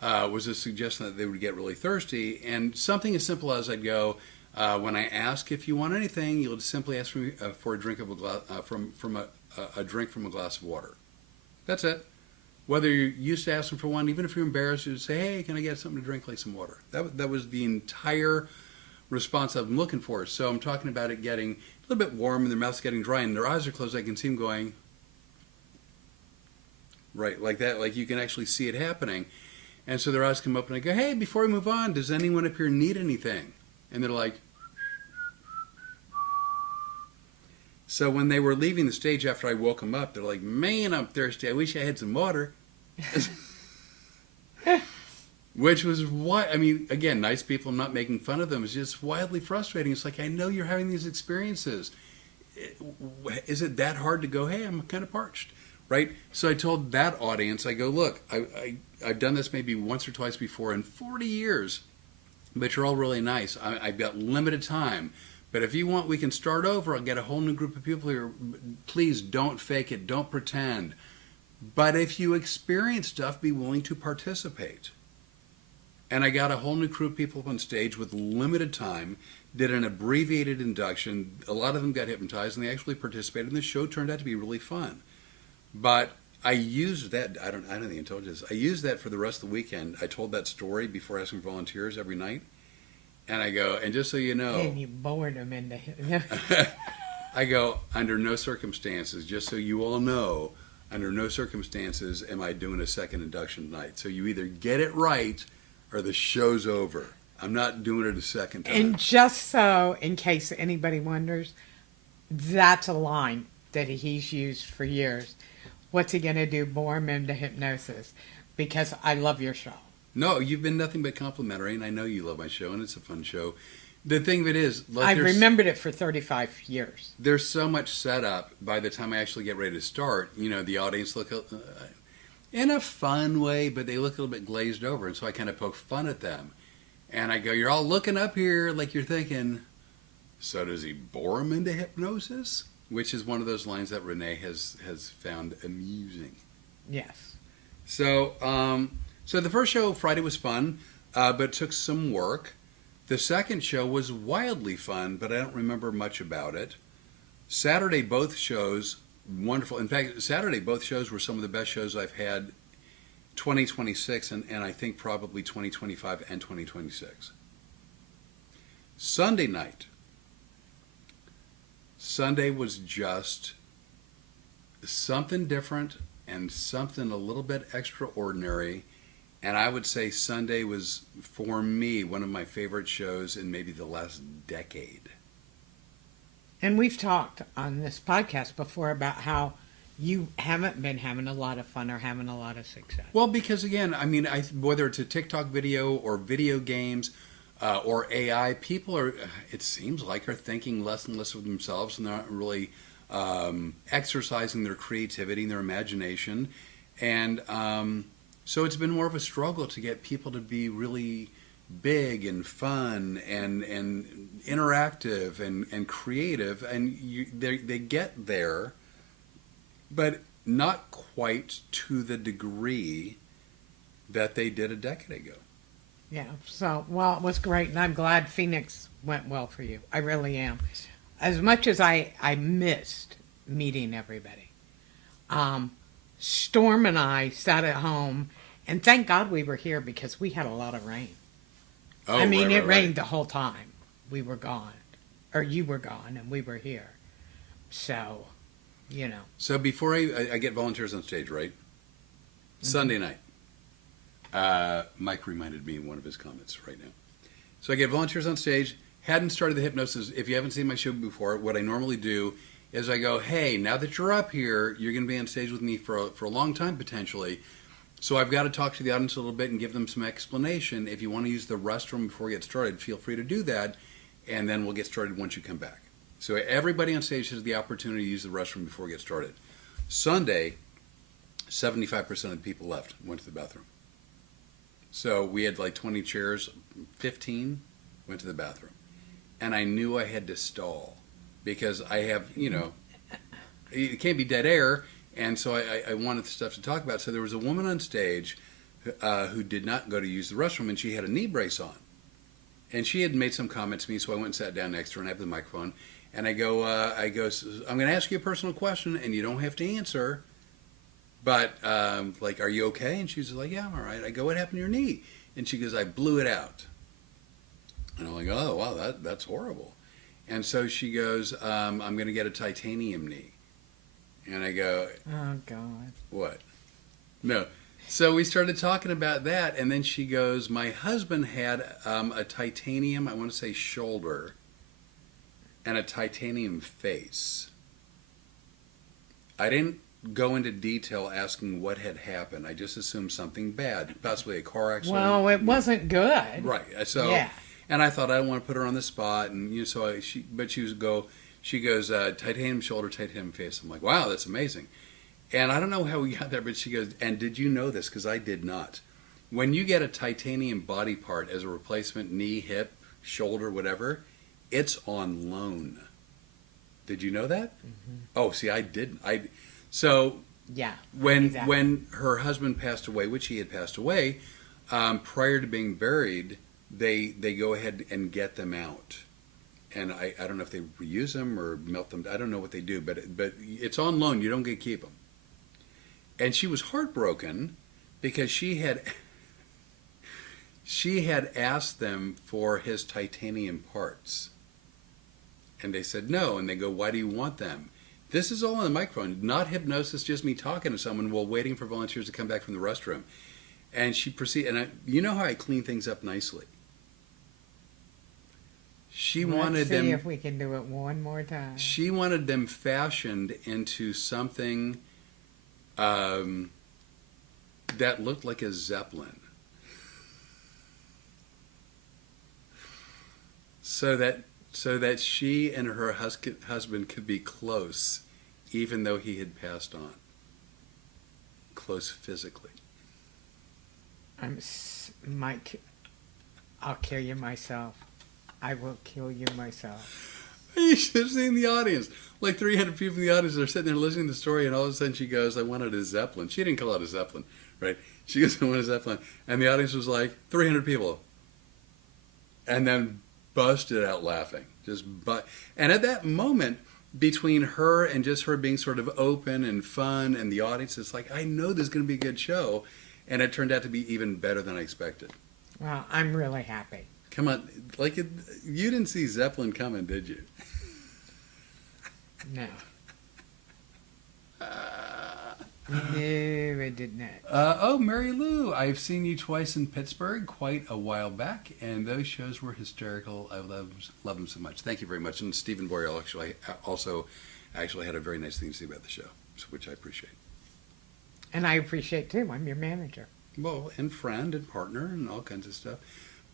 was a suggestion that they would get really thirsty. And something as simple as I'd go, when I ask if you want anything, you'll simply ask me for a drink of a glass, a drink from a glass of water. That's it. Whether you're used to asking for one, even if you're embarrassed, you'd say, hey, can I get something to drink, like some water? That was the entire response I'm looking for. So I'm talking about it getting a little bit warm and their mouth's getting dry and their eyes are closed. I can see them going, right, like that. Like you can actually see it happening. And so their eyes come up and I go, hey, before we move on, does anyone up here need anything? And they're like, so when they were leaving the stage after I woke them up, they're like, man, I'm thirsty. I wish I had some water. Which was why, again, nice people, I'm not making fun of them. It's just wildly frustrating. It's like, I know you're having these experiences. Is it that hard to go, hey, I'm kind of parched, right? So I told that audience, I go, look, I've done this maybe once or twice before in 40 years, but you're all really nice. I've got limited time. But if you want, we can start over. I'll get a whole new group of people here. Please don't fake it. Don't pretend. But if you experience stuff, be willing to participate. And I got a whole new crew of people up on stage with limited time, did an abbreviated induction. A lot of them got hypnotized, and they actually participated. And the show turned out to be really fun. But I used that. I don't even told you this. I used that for the rest of the weekend. I told that story before asking volunteers every night. And I go, and just so you know, and you bored them into I go, under no circumstances, just so you all know, under no circumstances am I doing a second induction tonight. So you either get it right or the show's over. I'm not doing it a second time. And just so, in case anybody wonders, that's a line that he's used for years. What's he going to do? Bore him into hypnosis? Because I love your show. No, you've been nothing but complimentary, and I know you love my show, and it's a fun show. The thing of it is, like, I've remembered it for 35 years. There's so much setup. By the time I actually get ready to start, the audience look in a fun way, but they look a little bit glazed over, and so I kind of poke fun at them. And I go, you're all looking up here like you're thinking, so does he bore them into hypnosis? Which is one of those lines that Rene has found amusing. Yes. So the first show Friday was fun, but took some work. The second show was wildly fun, but I don't remember much about it. Saturday, both shows, wonderful. In fact, Saturday, both shows were some of the best shows I've had 2026, and I think probably 2025 and 2026. Sunday night, Sunday was just something different and something a little bit extraordinary. And I would say Sunday was, for me, one of my favorite shows in maybe the last decade. And we've talked on this podcast before about how you haven't been having a lot of fun or having a lot of success. Well, because again, I mean, whether it's a TikTok video or video games or AI, people are, it seems like, are thinking less and less of themselves, and they're not really exercising their creativity and their imagination. And so it's been more of a struggle to get people to be really big and fun and interactive and creative. And they get there, but not quite to the degree that they did a decade ago. Yeah, so, well, it was great, and I'm glad Phoenix went well for you. I really am. As much as I missed meeting everybody, Storm and I sat at home, and thank God we were here because we had a lot of rain. Oh, I mean, right, it rained the whole time we were gone, or you were gone, and we were here. So, you know. So before I get volunteers on stage, right? Mm-hmm. Sunday night. Mike reminded me in one of his comments right now. So I get volunteers on stage. Hadn't started the hypnosis. If you haven't seen my show before, what I normally do is I go, hey, now that you're up here, you're going to be on stage with me for a long time potentially. So I've got to talk to the audience a little bit and give them some explanation. If you want to use the restroom before we get started, feel free to do that, and then we'll get started once you come back. So everybody on stage has the opportunity to use the restroom before we get started. Sunday, 75% of the people left, went to the bathroom. So we had like 20 chairs, 15 went to the bathroom. And I knew I had to stall because I have, it can't be dead air. And so I wanted the stuff to talk about. So there was a woman on stage who did not go to use the restroom, and she had a knee brace on. And she had made some comments to me, so I went and sat down next to her and I have the microphone. And I go, I'm going to ask you a personal question, and you don't have to answer. But, are you okay? And she's like, yeah, I'm all right. I go, what happened to your knee? And she goes, I blew it out. And I'm like, oh, wow, that's horrible. And so she goes, I'm going to get a titanium knee. And I go, oh, God. What? No. So we started talking about that, and then she goes, my husband had a titanium, I want to say shoulder, and a titanium face. I didn't go into detail asking what had happened. I just assumed something bad, possibly a car accident. Well, it wasn't good. Right. So, yeah. And I thought I didn't want to put her on the spot, and she goes, titanium shoulder, titanium face. I'm like, wow, that's amazing. And I don't know how we got there, but she goes, and did you know this? Because I did not. When you get a titanium body part as a replacement, knee, hip, shoulder, whatever, it's on loan. Did you know that? Mm-hmm. Oh, see, I didn't. So yeah, when her husband passed away, which he had passed away, prior to being buried, they go ahead and get them out. And I don't know if they reuse them or melt them. I don't know what they do, but it's on loan. You don't get to keep them. And she was heartbroken because she had asked them for his titanium parts. And they said no. And they go, why do you want them? This is all on the microphone, not hypnosis, just me talking to someone while waiting for volunteers to come back from the restroom. And she proceeded, and you know how I clean things up nicely. Let's see if we can do it one more time. She wanted them fashioned into something that looked like a Zeppelin. So that she and her husband could be close, even though he had passed on. Close physically. Mike, I'll kill you myself. I will kill you myself. You should have seen the audience. Like 300 people in the audience are sitting there listening to the story, and all of a sudden she goes, I wanted a Zeppelin. She didn't call it a Zeppelin, right? She goes, I want a Zeppelin. And the audience was like 300 people. And then busted out laughing. And at that moment, between her and just her being sort of open and fun and the audience, it's like, I know this is going to be a good show. And it turned out to be even better than I expected. Well, I'm really happy. Come on. You didn't see Zeppelin coming, did you? No. No, I did not. Oh, Mary Lou, I've seen you twice in Pittsburgh quite a while back, and those shows were hysterical. I love them so much. Thank you very much. And Stephen Boreal also had a very nice thing to say about the show, which I appreciate. And I appreciate too. I'm your manager. Well, and friend and partner and all kinds of stuff.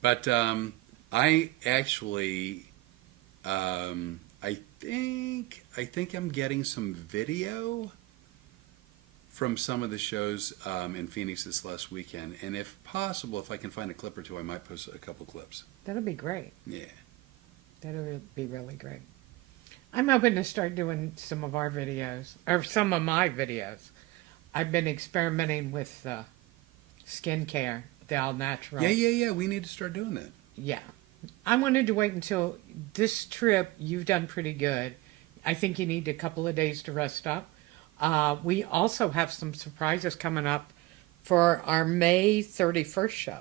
But I actually, I think I'm getting some video from some of the shows in Phoenix this last weekend, and if possible, if I can find a clip or two, I might post a couple clips. That'll be great. Yeah. That'll be really great. I'm hoping to start doing some of our videos, or some of my videos. I've been experimenting with skincare, the all natural. Yeah. We need to start doing that. Yeah. I wanted to wait until this trip. You've done pretty good. I think you need a couple of days to rest up. We also have some surprises coming up for our May 31st show,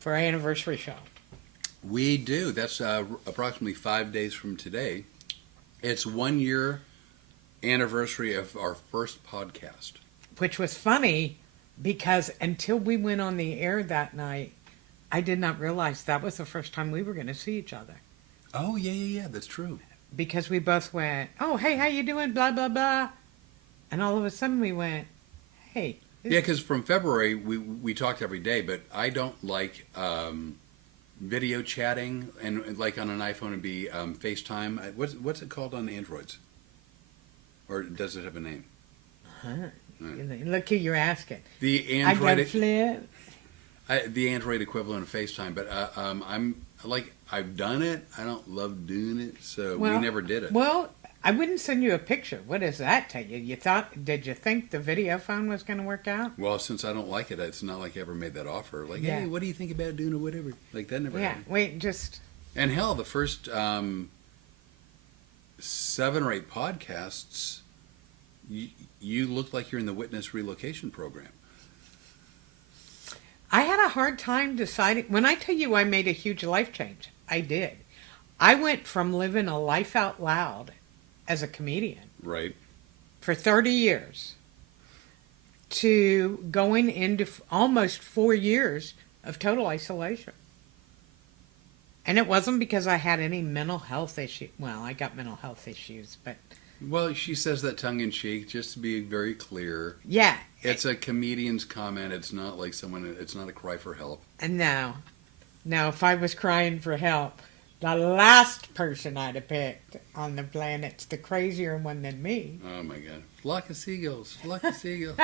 for our anniversary show. We do. That's approximately 5 days from today. It's 1 year anniversary of our first podcast. Which was funny because until we went on the air that night, I did not realize that was the first time we were going to see each other. Oh, yeah. That's true. Because we both went, oh, hey, how you doing? Blah, blah, blah. And all of a sudden we went, hey. Yeah, because from February, we talked every day, but I don't like video chatting, and like on an iPhone it'd be FaceTime. What's it called on Androids? Or does it have a name? Look who you're asking. The Android. I got Flip. The Android equivalent of FaceTime, but I've done it. I don't love doing it, so we never did it. Well, I wouldn't send you a picture. What does that tell you? Did you think the video phone was going to work out? Well, since I don't like it, it's not like I ever made that offer. Like, hey, what do you think about doing or whatever? Like, that never happened. Wait, just... And hell, the first 7 or 8 podcasts, you looked like you're in the witness relocation program. I had a hard time deciding. When I tell you I made a huge life change, I did. I went from living a life out loud as a comedian, right, for 30 years, to going into almost 4 years of total isolation. And it wasn't because I had any mental health issue. Well, I got mental health issues, but... Well, she says that tongue-in-cheek, just to be very clear. Yeah. It's a comedian's comment. It's not like it's not a cry for help. And now, if I was crying for help, the last person I'd have picked on the planet's the crazier one than me. Oh, my God. Flock of seagulls. Flock of seagulls.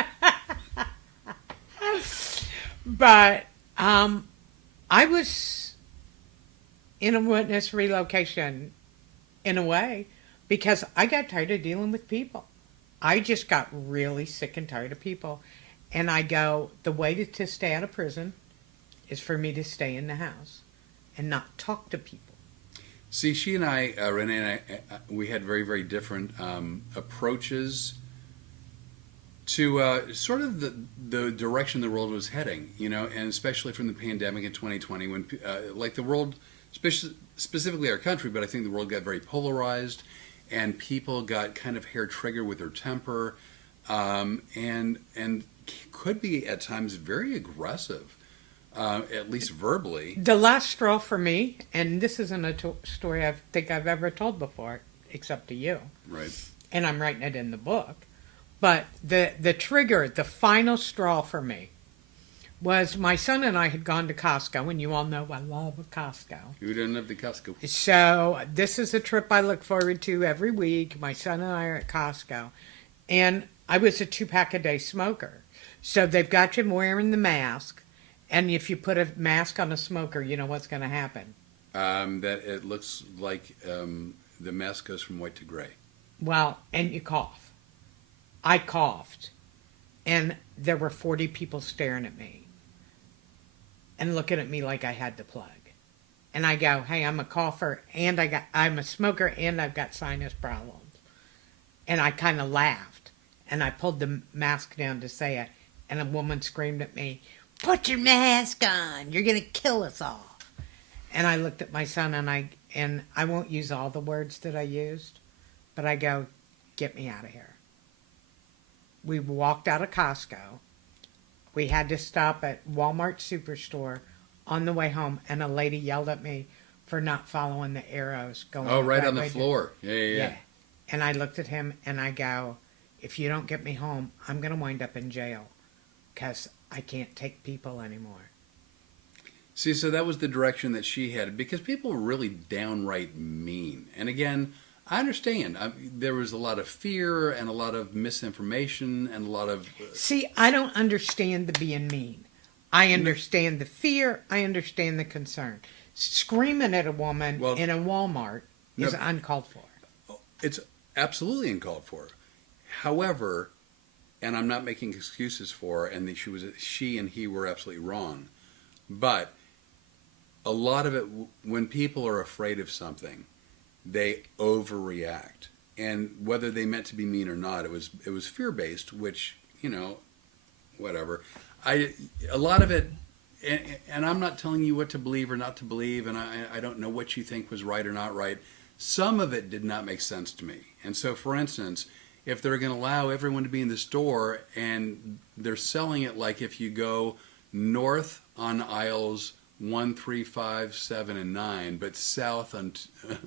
But I was in a witness relocation in a way because I got tired of dealing with people. I just got really sick and tired of people. And I go, the way to stay out of prison is for me to stay in the house and not talk to people. See, she and I, Rene and I, we had very, very different approaches to sort of the direction the world was heading, and especially from the pandemic in 2020 when, like the world, specifically our country, but I think the world got very polarized and people got kind of hair-triggered with their temper and could be at times very aggressive. At least verbally. The last straw for me, and this isn't a story I think I've ever told before, except to you. Right. And I'm writing it in the book. But the trigger, the final straw for me, was my son and I had gone to Costco, and you all know I love Costco. Who doesn't love the Costco? So this is a trip I look forward to every week. My son and I are at Costco. And I was a 2-pack-a-day smoker. So they've got you wearing the mask. And if you put a mask on a smoker, you know what's going to happen? That it looks like the mask goes from white to gray. Well, and you cough. I coughed. And there were 40 people staring at me. And looking at me like I had the plug. And I go, hey, I'm a cougher, and I'm a smoker, and I've got sinus problems. And I kind of laughed. And I pulled the mask down to say it. And a woman screamed at me, put your mask on. You're going to kill us all. And I looked at my son and I won't use all the words that I used, but I go, get me out of here. We walked out of Costco. We had to stop at Walmart Superstore on the way home, and a lady yelled at me for not following the arrows going. Oh, right on the floor. Yeah. And I looked at him and I go, if you don't get me home, I'm going to wind up in jail because I can't take people anymore. See, so that was the direction that she headed because people were really downright mean. And again, I understand. There was a lot of fear and a lot of misinformation and a lot of... See, I don't understand the being mean. I understand the fear. I understand the concern. Screaming at a woman in a Walmart is uncalled for. It's absolutely uncalled for. However, and I'm not making excuses for her, and she and he were absolutely wrong, but a lot of it, when people are afraid of something, they overreact. And whether they meant to be mean or not, it was fear-based, which, whatever. A lot of it, and I'm not telling you what to believe or not to believe, and I don't know what you think was right or not right. Some of it did not make sense to me. And so, for instance, if they're going to allow everyone to be in the store and they're selling it like if you go north on aisles 1, 3, 5, 7, and 9, but south on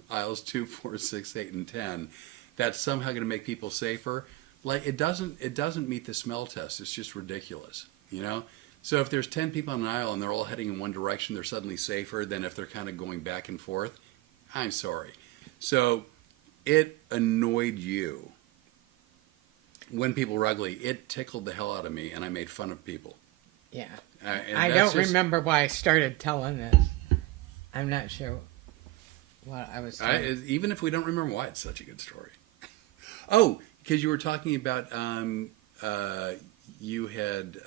aisles 2, 4, 6, 8, and 10, that's somehow going to make people safer. Like it doesn't meet the smell test. It's just ridiculous, So if there's 10 people on an aisle and they're all heading in one direction, they're suddenly safer than if they're kind of going back and forth. I'm sorry. So it annoyed you when people were ugly. It tickled the hell out of me, and I made fun of people. Yeah. I don't remember why I started telling this. I'm not sure what I was saying. Even if we don't remember why, it's such a good story. Oh, because you were talking about you had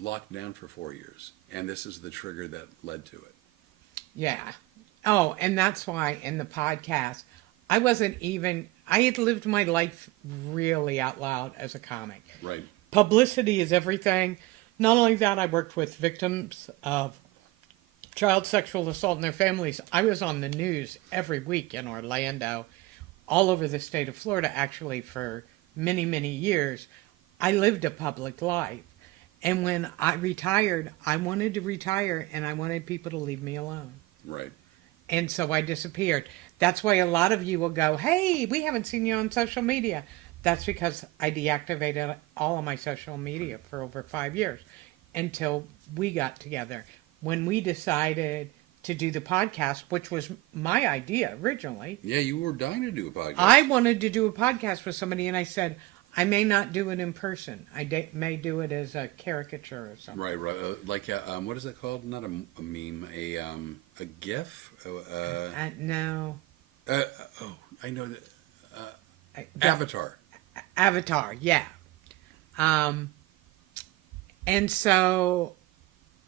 locked down for 4 years, and this is the trigger that led to it. Yeah. Oh, and that's why in the podcast, I had lived my life really out loud as a comic. Right. Publicity is everything. Not only that, I worked with victims of child sexual assault and their families. I was on the news every week in Orlando, all over the state of Florida, actually, for many, many years. I lived a public life. And when I retired, I wanted to retire, and I wanted people to leave me alone. Right. And so I disappeared. That's why a lot of you will go, hey, we haven't seen you on social media. That's because I deactivated all of my social media for over 5 years until we got together. When we decided to do the podcast, which was my idea originally. Yeah, you were dying to do a podcast. I wanted to do a podcast with somebody, and I said, I may not do it in person. I may do it as a caricature or something. Right. Like, what is it called? Not a meme, a GIF? No. I know that. Avatar. Avatar, yeah. And so,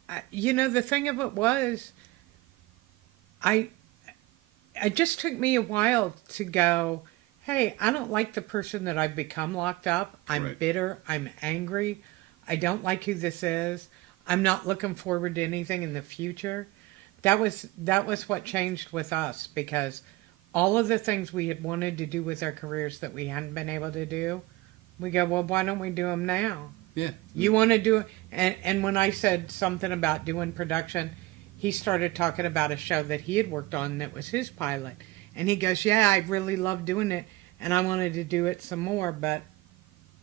the thing of it was, it just took me a while to go, hey, I don't like the person that I've become locked up. I'm bitter. I'm angry. I don't like who this is. I'm not looking forward to anything in the future. That was what changed with us, because all of the things we had wanted to do with our careers that we hadn't been able to do, we go, well, why don't we do them now? Yeah. You want to do it? And when I said something about doing production, he started talking about a show that he had worked on that was his pilot. And he goes, yeah, I really love doing it, and I wanted to do it some more, but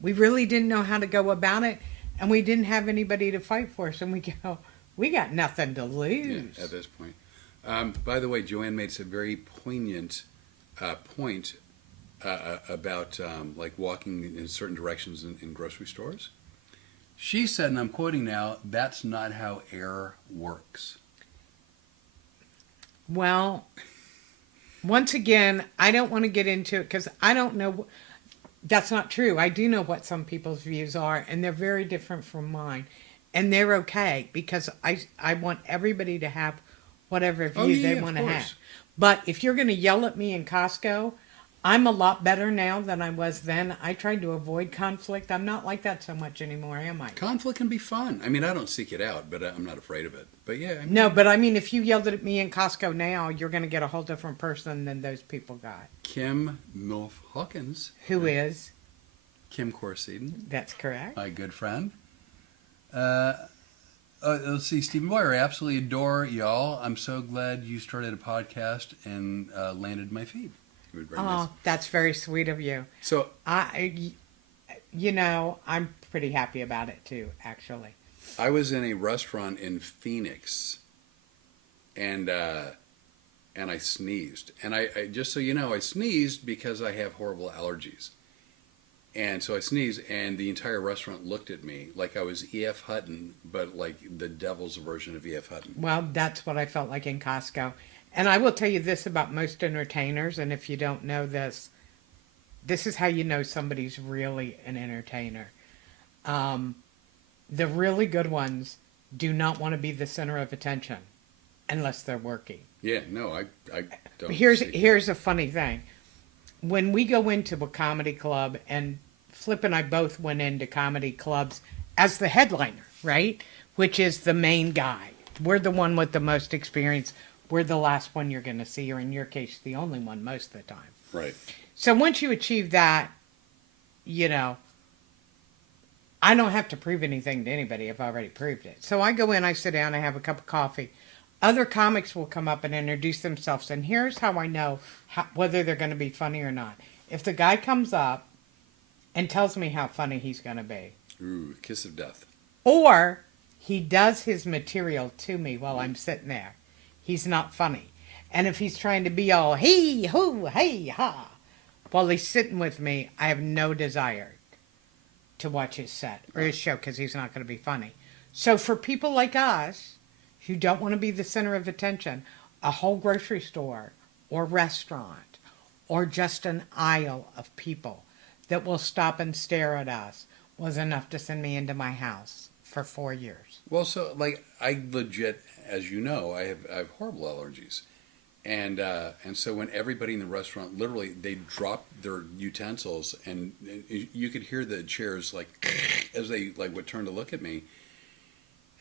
we really didn't know how to go about it, and we didn't have anybody to fight for us. And we go, we got nothing to lose. Yeah, at this point. By the way, Joanne made some very poignant point about like walking in certain directions in grocery stores. She said, and I'm quoting now, that's not how air works. Well, once again, I don't want to get into it because I don't know. That's not true. I do know what some people's views are, and they're very different from mine. And they're okay, because I want everybody to have whatever view they want to have. But if you're going to yell at me in Costco, I'm a lot better now than I was then. I tried to avoid conflict. I'm not like that so much anymore, am I? Conflict can be fun. I mean, I don't seek it out, but I'm not afraid of it. But yeah, I mean, No, but I mean, if you yelled at me in Costco now, you're going to get a whole different person than those people got. Kim Milf Hawkins. Who is? Kim Corseeden, That's correct. my good friend. Let's see, Stephen Boyer, I absolutely adore y'all. I'm so glad you started a podcast and landed my feed. Very Oh, nice. that's very sweet of you. So I'm pretty happy about it too, actually. I was in a restaurant in Phoenix, and I sneezed. And I just so you know, I sneezed because I have horrible allergies. And so I sneezed, and the entire restaurant looked at me like I was E.F. Hutton, but like the devil's version of E.F. Hutton. Well, that's what I felt like in Costco. And I will tell you this about most entertainers, and if you don't know this, this is how you know somebody's really an entertainer. The really good ones do not want to be the center of attention unless they're working. Yeah, no, I don't. Here's a funny thing. When we go into a comedy club, and Flip and I both went into comedy clubs as the headliner, right? Which is the main guy. We're the one with the most experience. We're the last one you're going to see, or in your case, the only one most of the time. Right. So once you achieve that, I don't have to prove anything to anybody. I've already proved it. So I go in, I sit down, I have a cup of coffee. Other comics will come up and introduce themselves, and here's how I know whether they're going to be funny or not. If the guy comes up and tells me how funny he's going to be, Ooh, kiss of death. or he does his material to me while I'm sitting there, he's not funny. And if he's trying to be all hee, hoo, hey, ha, while he's sitting with me, I have no desire to watch his set or his show because he's not going to be funny. So for people like us who don't want to be the center of attention, a whole grocery store or restaurant or just an aisle of people that will stop and stare at us was enough to send me into my house for 4 years. Well, so like I legit, as you know, I have horrible allergies, and so when everybody in the restaurant literally they dropped their utensils, and you could hear the chairs like as they like would turn to look at me.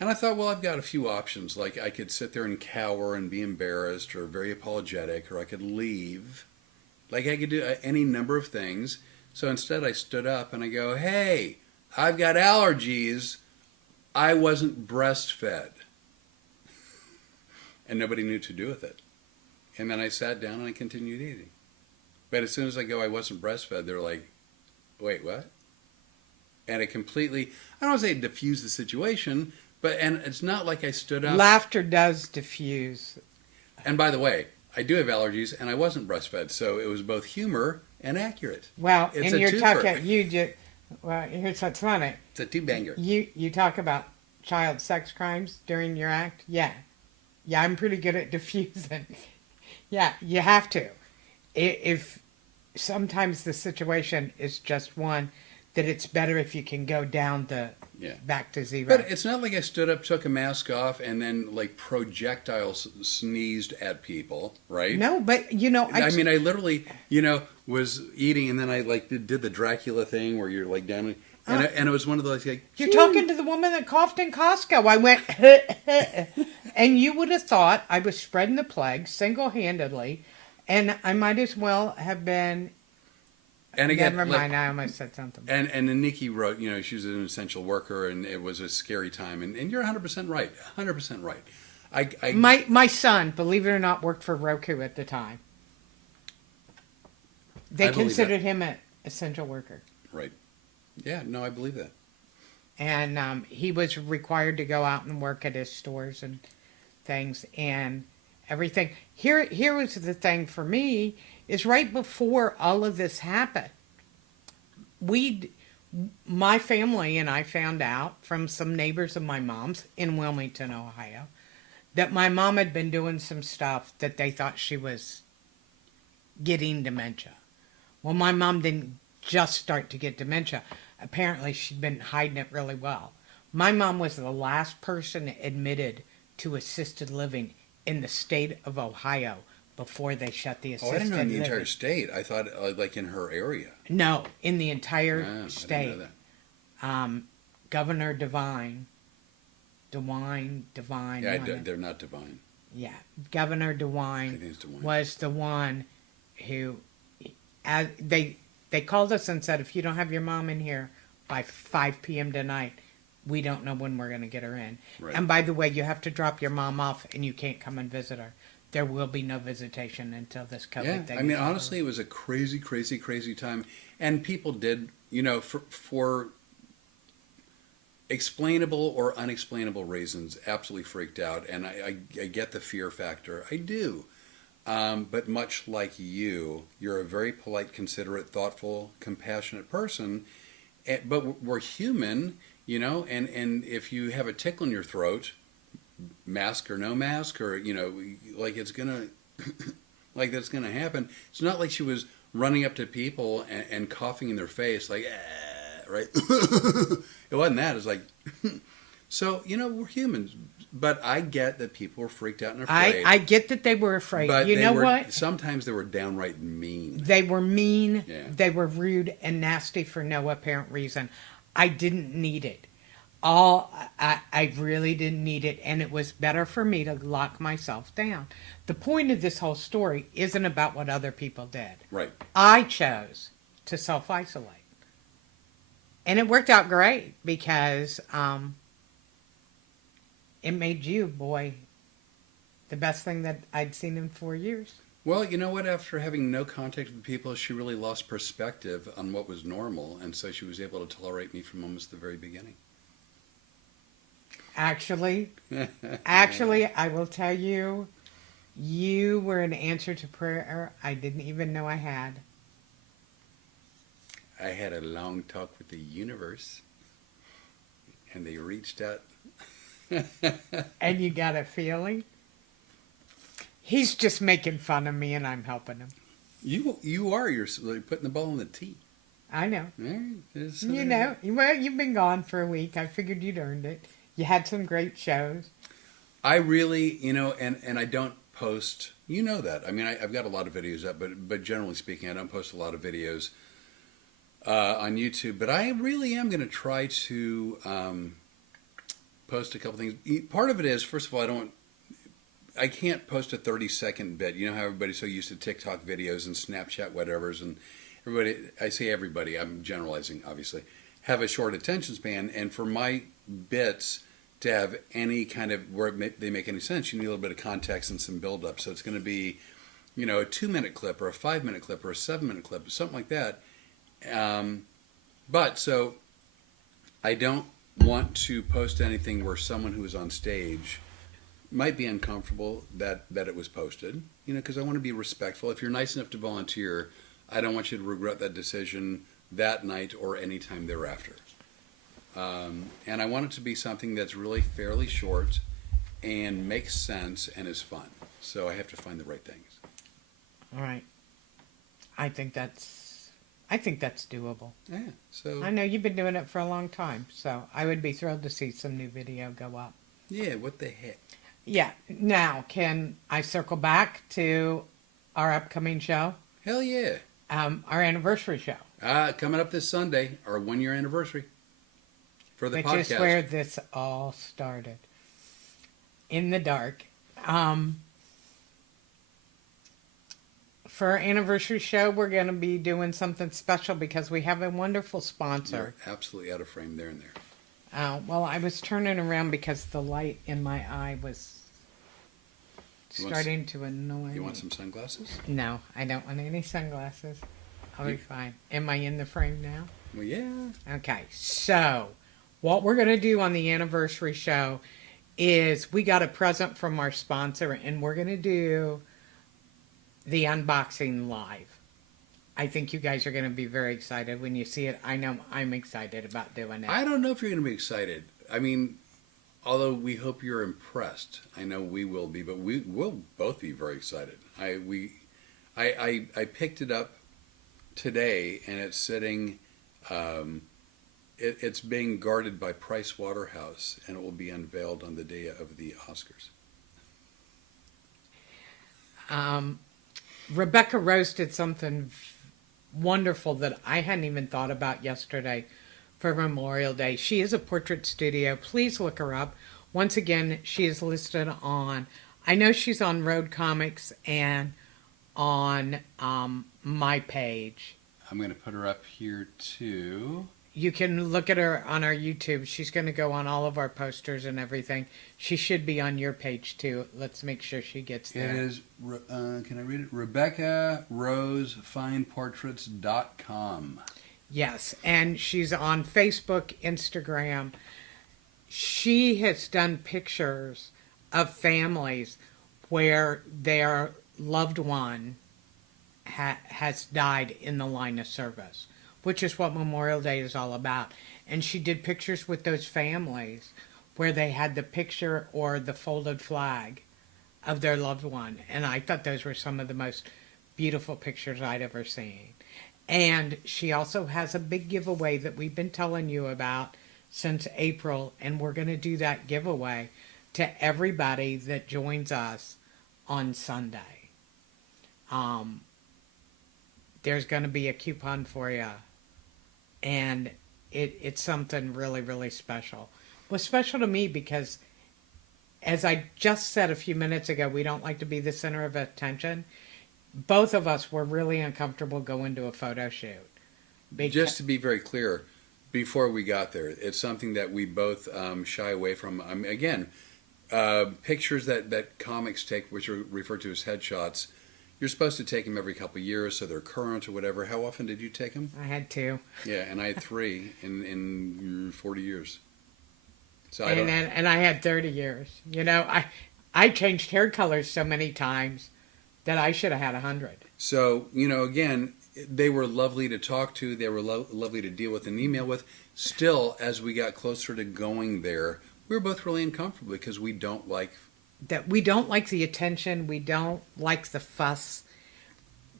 And I thought, well, I've got a few options. Like I could sit there and cower and be embarrassed or very apologetic, or I could leave. Like I could do any number of things. So instead I stood up and I go, hey, I've got allergies. I wasn't breastfed. And nobody knew what to do with it. And then I sat down and I continued eating. But as soon as I go, I wasn't breastfed, they're like, wait, what? And it completely, I don't want to say diffused the situation, and it's not like I stood up. Laughter does diffuse. And by the way, I do have allergies, and I wasn't breastfed, so it was both humor and accurate. Well, It's and a you're twofer. talking, well, here's what's funny. It's a two-banger. You talk about child sex crimes during your act? Yeah, I'm pretty good at diffusing. Yeah, you have to. If sometimes the situation is just one that it's better if you can go down back to zero. But it's not like I stood up, took a mask off, and then like projectiles sneezed at people, right? No, but I mean, I literally, was eating, and then I like did the Dracula thing where you're like down, and it was one of those like you're talking to the woman that coughed in Costco. I went, and you would have thought I was spreading the plague single-handedly, and I might as well have been. And again, never mind. I almost said something. And then Nikki wrote, she was an essential worker, and it was a scary time. And you're 100% right, 100% right. My son, believe it or not, worked for Roku at the time. They considered him an essential worker. Right. Yeah. No, I believe that. And he was required to go out and work at his stores and things and everything. Here was the thing for me. Is right before all of this happened, my family and I found out from some neighbors of my mom's in Wilmington, Ohio, that my mom had been doing some stuff that they thought she was getting dementia. Well, my mom didn't just start to get dementia. Apparently, she'd been hiding it really well. My mom was the last person admitted to assisted living in the state of Ohio before they shut the assisted living. I didn't know in the entire state. I thought like in her area. No, in the entire I state. didn't know that. Governor Devine Devine. Yeah, they're not divine. Yeah, Governor I DeWine think it's divine. was the one who, as they called us and said, if you don't have your mom in here by 5 p.m. tonight, we don't know when we're going to get her in. Right. And by the way, you have to drop your mom off, and you can't come and visit her. There will be no visitation until this COVID thing. I mean, is over. honestly, it was a crazy, crazy, crazy time, and people did, for explainable or unexplainable reasons, absolutely freaked out, and I get the fear factor. I do. But much like you're a very polite, considerate, thoughtful, compassionate person. But we're human, and if you have a tickle in your throat, mask or no mask, or, like it's going to, like that's going to happen. It's not like she was running up to people and coughing in their face, like, right? It wasn't that. It's like, so, we're humans. But I get that people were freaked out and afraid. I get that they were afraid. But you know what? Sometimes they were downright mean. They were mean. Yeah. They were rude and nasty for no apparent reason. I didn't need it. I really didn't need it, and it was better for me to lock myself down. The point of this whole story isn't about what other people did. Right. I chose to self-isolate. And it worked out great because it made you, boy, the best thing that I'd seen in 4 years. Well, you know what? After having no contact with people, she really lost perspective on what was normal, and so she was able to tolerate me from almost the very beginning. Actually, I will tell you, you were an answer to prayer I didn't even know I had. I had a long talk with the universe, and they reached out. And you got a feeling? He's just making fun of me, and I'm helping him. You're putting the ball in the tee. I know. Right, Well, you've been gone for a week. I figured you'd earned it. You had some great shows. I really, and I don't post. You know that. I mean, I've got a lot of videos up, but generally speaking, I don't post a lot of videos on YouTube. But I really am going to try to post a couple things. Part of it is, first of all, I can't post a 30-second bit. You know how everybody's so used to TikTok videos and Snapchat whatevers, and everybody, I say everybody, I'm generalizing, obviously, have a short attention span. And for my bits to have any kind of, where they make any sense, you need a little bit of context and some build-up. So it's going to be, a 2-minute clip or a 5-minute clip or a 7-minute clip, something like that. But so I don't want to post anything where someone who is on stage might be uncomfortable that it was posted, because I want to be respectful. If you're nice enough to volunteer, I don't want you to regret that decision that night or any time thereafter. And I want it to be something that's really fairly short and makes sense and is fun. So I have to find the right things. All right. I think that's doable. Yeah. So I know you've been doing it for a long time, so I would be thrilled to see some new video go up. yeah, what the heck? Yeah. Now, can I circle back to our upcoming show? Hell yeah. Our anniversary show. Coming up this Sunday, our 1-year anniversary for the Which podcast. is where this all started. In the dark. For our anniversary show, we're going to be doing something special because we have a wonderful sponsor. You're absolutely out of frame there and there. Well, I was turning around because the light in my eye was starting to annoy me. You want some sunglasses? No, I don't want any sunglasses. I'll be fine. Am I in the frame now? Well, yeah. Okay, so what we're going to do on the anniversary show is we got a present from our sponsor, and we're going to do the unboxing live. I think you guys are going to be very excited when you see it. I know I'm excited about doing it. I don't know if you're going to be excited. I mean, although we hope you're impressed. I know we will be, but we will both be very excited. I picked it up today, and it's sitting. It's being guarded by Price Waterhouse, and it will be unveiled on the day of the Oscars. Rebecca Rose did something wonderful that I hadn't even thought about yesterday for Memorial Day. She is a portrait studio. Please look her up. Once again, she is listed on, I know she's on Road Comics and on my page. I'm going to put her up here too. You can look at her on our YouTube. She's going to go on all of our posters and everything. She should be on your page too. Let's make sure she gets there. It is, can I read it? RebeccaRoseFinePortraits.com. Yes, and she's on Facebook, Instagram. She has done pictures of families where their loved one has died in the line of service, which is what Memorial Day is all about. And she did pictures with those families where they had the picture or the folded flag of their loved one. And I thought those were some of the most beautiful pictures I'd ever seen. And she also has a big giveaway that we've been telling you about since April, and we're going to do that giveaway to everybody that joins us on Sunday. There's going to be a coupon for you, and it's something really, really special. It was special to me because, as I just said a few minutes ago, we don't like to be the center of attention. Both of us were really uncomfortable going to a photo shoot. Just to be very clear, before we got there, it's something that we both shy away from. Again, pictures that comics take, which are referred to as headshots, you're supposed to take them every couple of years so they're current or whatever. How often did you take them? I had 2. Yeah, and I had 3 in 40 years. So and I had 30 years. You know, I changed hair colors so many times that I should have had 100. So, again, they were lovely to talk to. They were lovely to deal with and email with. Still, as we got closer to going there, we were both really uncomfortable because we don't like the attention. We don't like the fuss.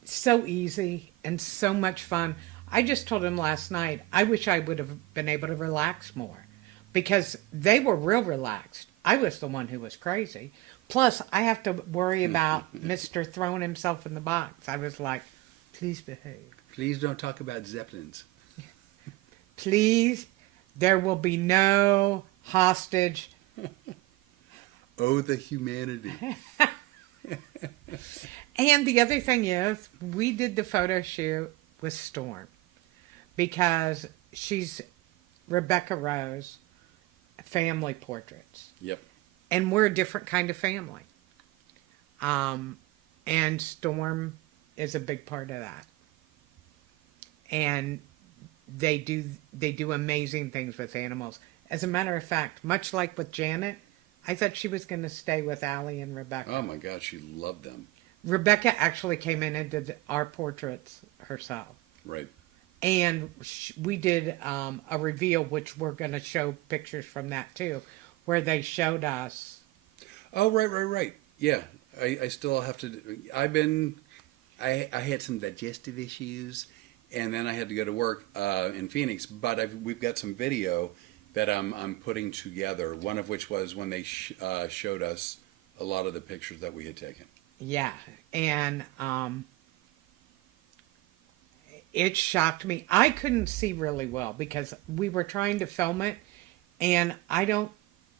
So easy and so much fun. I just told him last night, I wish I would have been able to relax more because they were real relaxed. I was the one who was crazy. Plus, I have to worry about Mr. throwing himself in the box. I was like, please behave. Please don't talk about Zeppelins. Please, there will be no hostage. Oh, the humanity. And the other thing is, we did the photo shoot with Storm because she's Rebecca Rose Family Portraits. Yep. And we're a different kind of family. And Storm is a big part of that. And they do amazing things with animals. As a matter of fact, much like with Janet, I thought she was going to stay with Allie and Rebecca. Oh my God, she loved them. Rebecca actually came in and did our portraits herself. Right. And we did a reveal, which we're going to show pictures from that too, where they showed us. Oh, right. Yeah, I still have to. I had some digestive issues, and then I had to go to work in Phoenix. But we've got some video that I'm putting together. One of which was when they showed us a lot of the pictures that we had taken. Yeah, and it shocked me. I couldn't see really well because we were trying to film it, and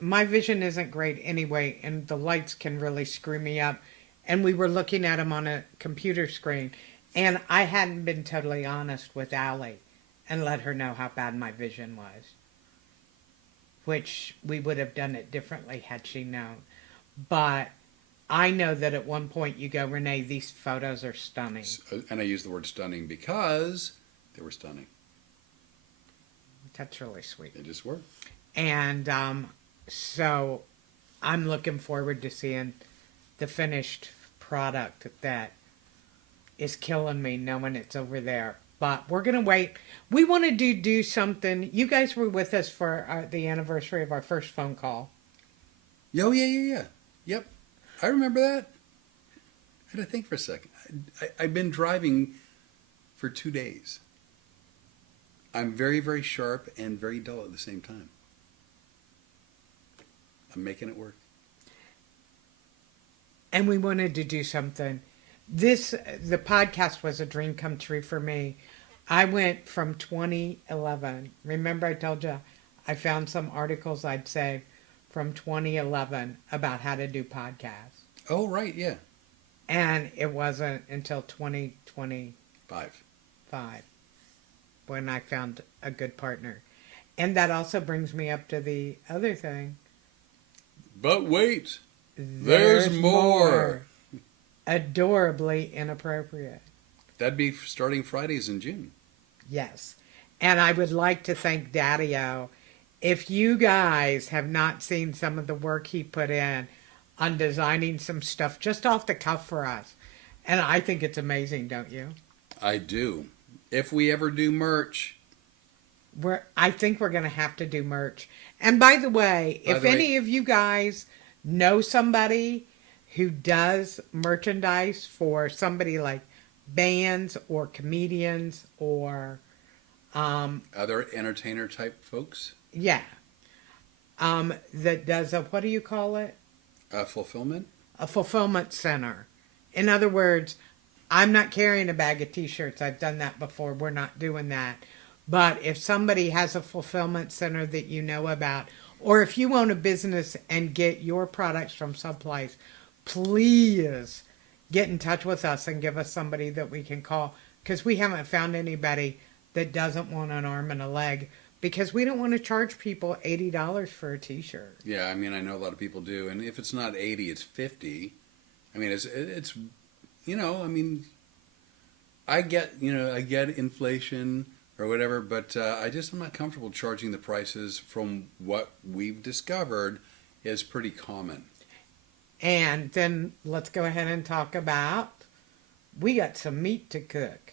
my vision isn't great anyway, and the lights can really screw me up. And we were looking at them on a computer screen, and I hadn't been totally honest with Allie and let her know how bad my vision was, which we would have done it differently had she known. But I know that at one point you go, Rene, these photos are stunning. And I use the word stunning because they were stunning. That's really sweet. They just were. And so I'm looking forward to seeing the finished product that is killing me knowing it's over there. But we're going to wait. We want to do something. You guys were with us for the anniversary of our first phone call. Oh, yeah. Yep. I remember that. I had to think for a second. I've been driving for 2 days. I'm very, very sharp and very dull at the same time. I'm making it work. And we wanted to do something. The podcast was a dream come true for me. I went from 2011. Remember I told you I found some articles I'd saved from 2011 about how to do podcasts. Oh, right, yeah. And it wasn't until 2025 when I found a good partner. And that also brings me up to the other thing. But wait, there's more. Adorably inappropriate. That'd be starting Fridays in June. Yes. And I would like to thank Daddy-O. If you guys have not seen some of the work he put in on designing some stuff just off the cuff for us, and I think it's amazing, don't you? I do. If we ever do merch. I think we're going to have to do merch. And by the way, if any of you guys know somebody who does merchandise for somebody like bands or comedians or other entertainer type folks? Yeah. That does a, what do you call it? Fulfillment? A fulfillment center. In other words, I'm not carrying a bag of t-shirts. I've done that before. We're not doing that. But if somebody has a fulfillment center that you know about, or if you own a business and get your products from someplace, please get in touch with us and give us somebody that we can call, because we haven't found anybody that doesn't want an arm and a leg, because we don't want to charge people $80 for a t-shirt. Yeah, I mean, I know a lot of people do, and if it's not 80, it's 50. I mean, it's you know, I mean, I get inflation or whatever, but I'm not comfortable charging the prices from what we've discovered is pretty common. And then let's go ahead and talk about, we got some meat to cook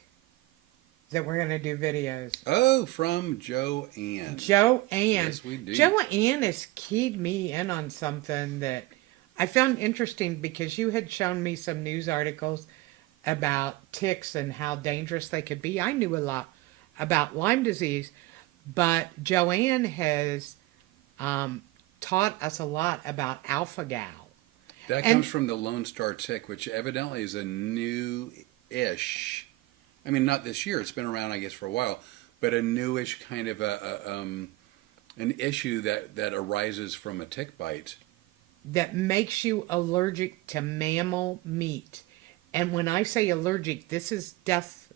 that we're going to do videos. Oh, from Joanne. Joanne. Yes, we do. Joanne has keyed me in on something that I found interesting, because you had shown me some news articles about ticks and how dangerous they could be. I knew a lot about Lyme disease, but Joanne has taught us a lot about alpha-gal. That comes from the Lone Star tick, which evidently is a new-ish, I mean, not this year, it's been around, I guess, for a while, but a newish kind of an issue that arises from a tick bite. That makes you allergic to mammal meat. And when I say allergic, this is death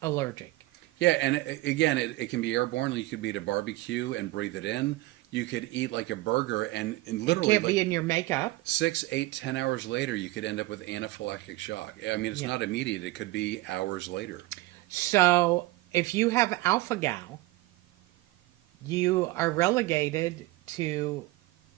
allergic. Yeah, and again, it can be airborne. You could be at a barbecue and breathe it in. You could eat like a burger and literally... It can't be in your makeup. 6, 8, 10 hours later, you could end up with anaphylactic shock. I mean, it's not immediate. It could be hours later. So, if you have alpha-gal, you are relegated to,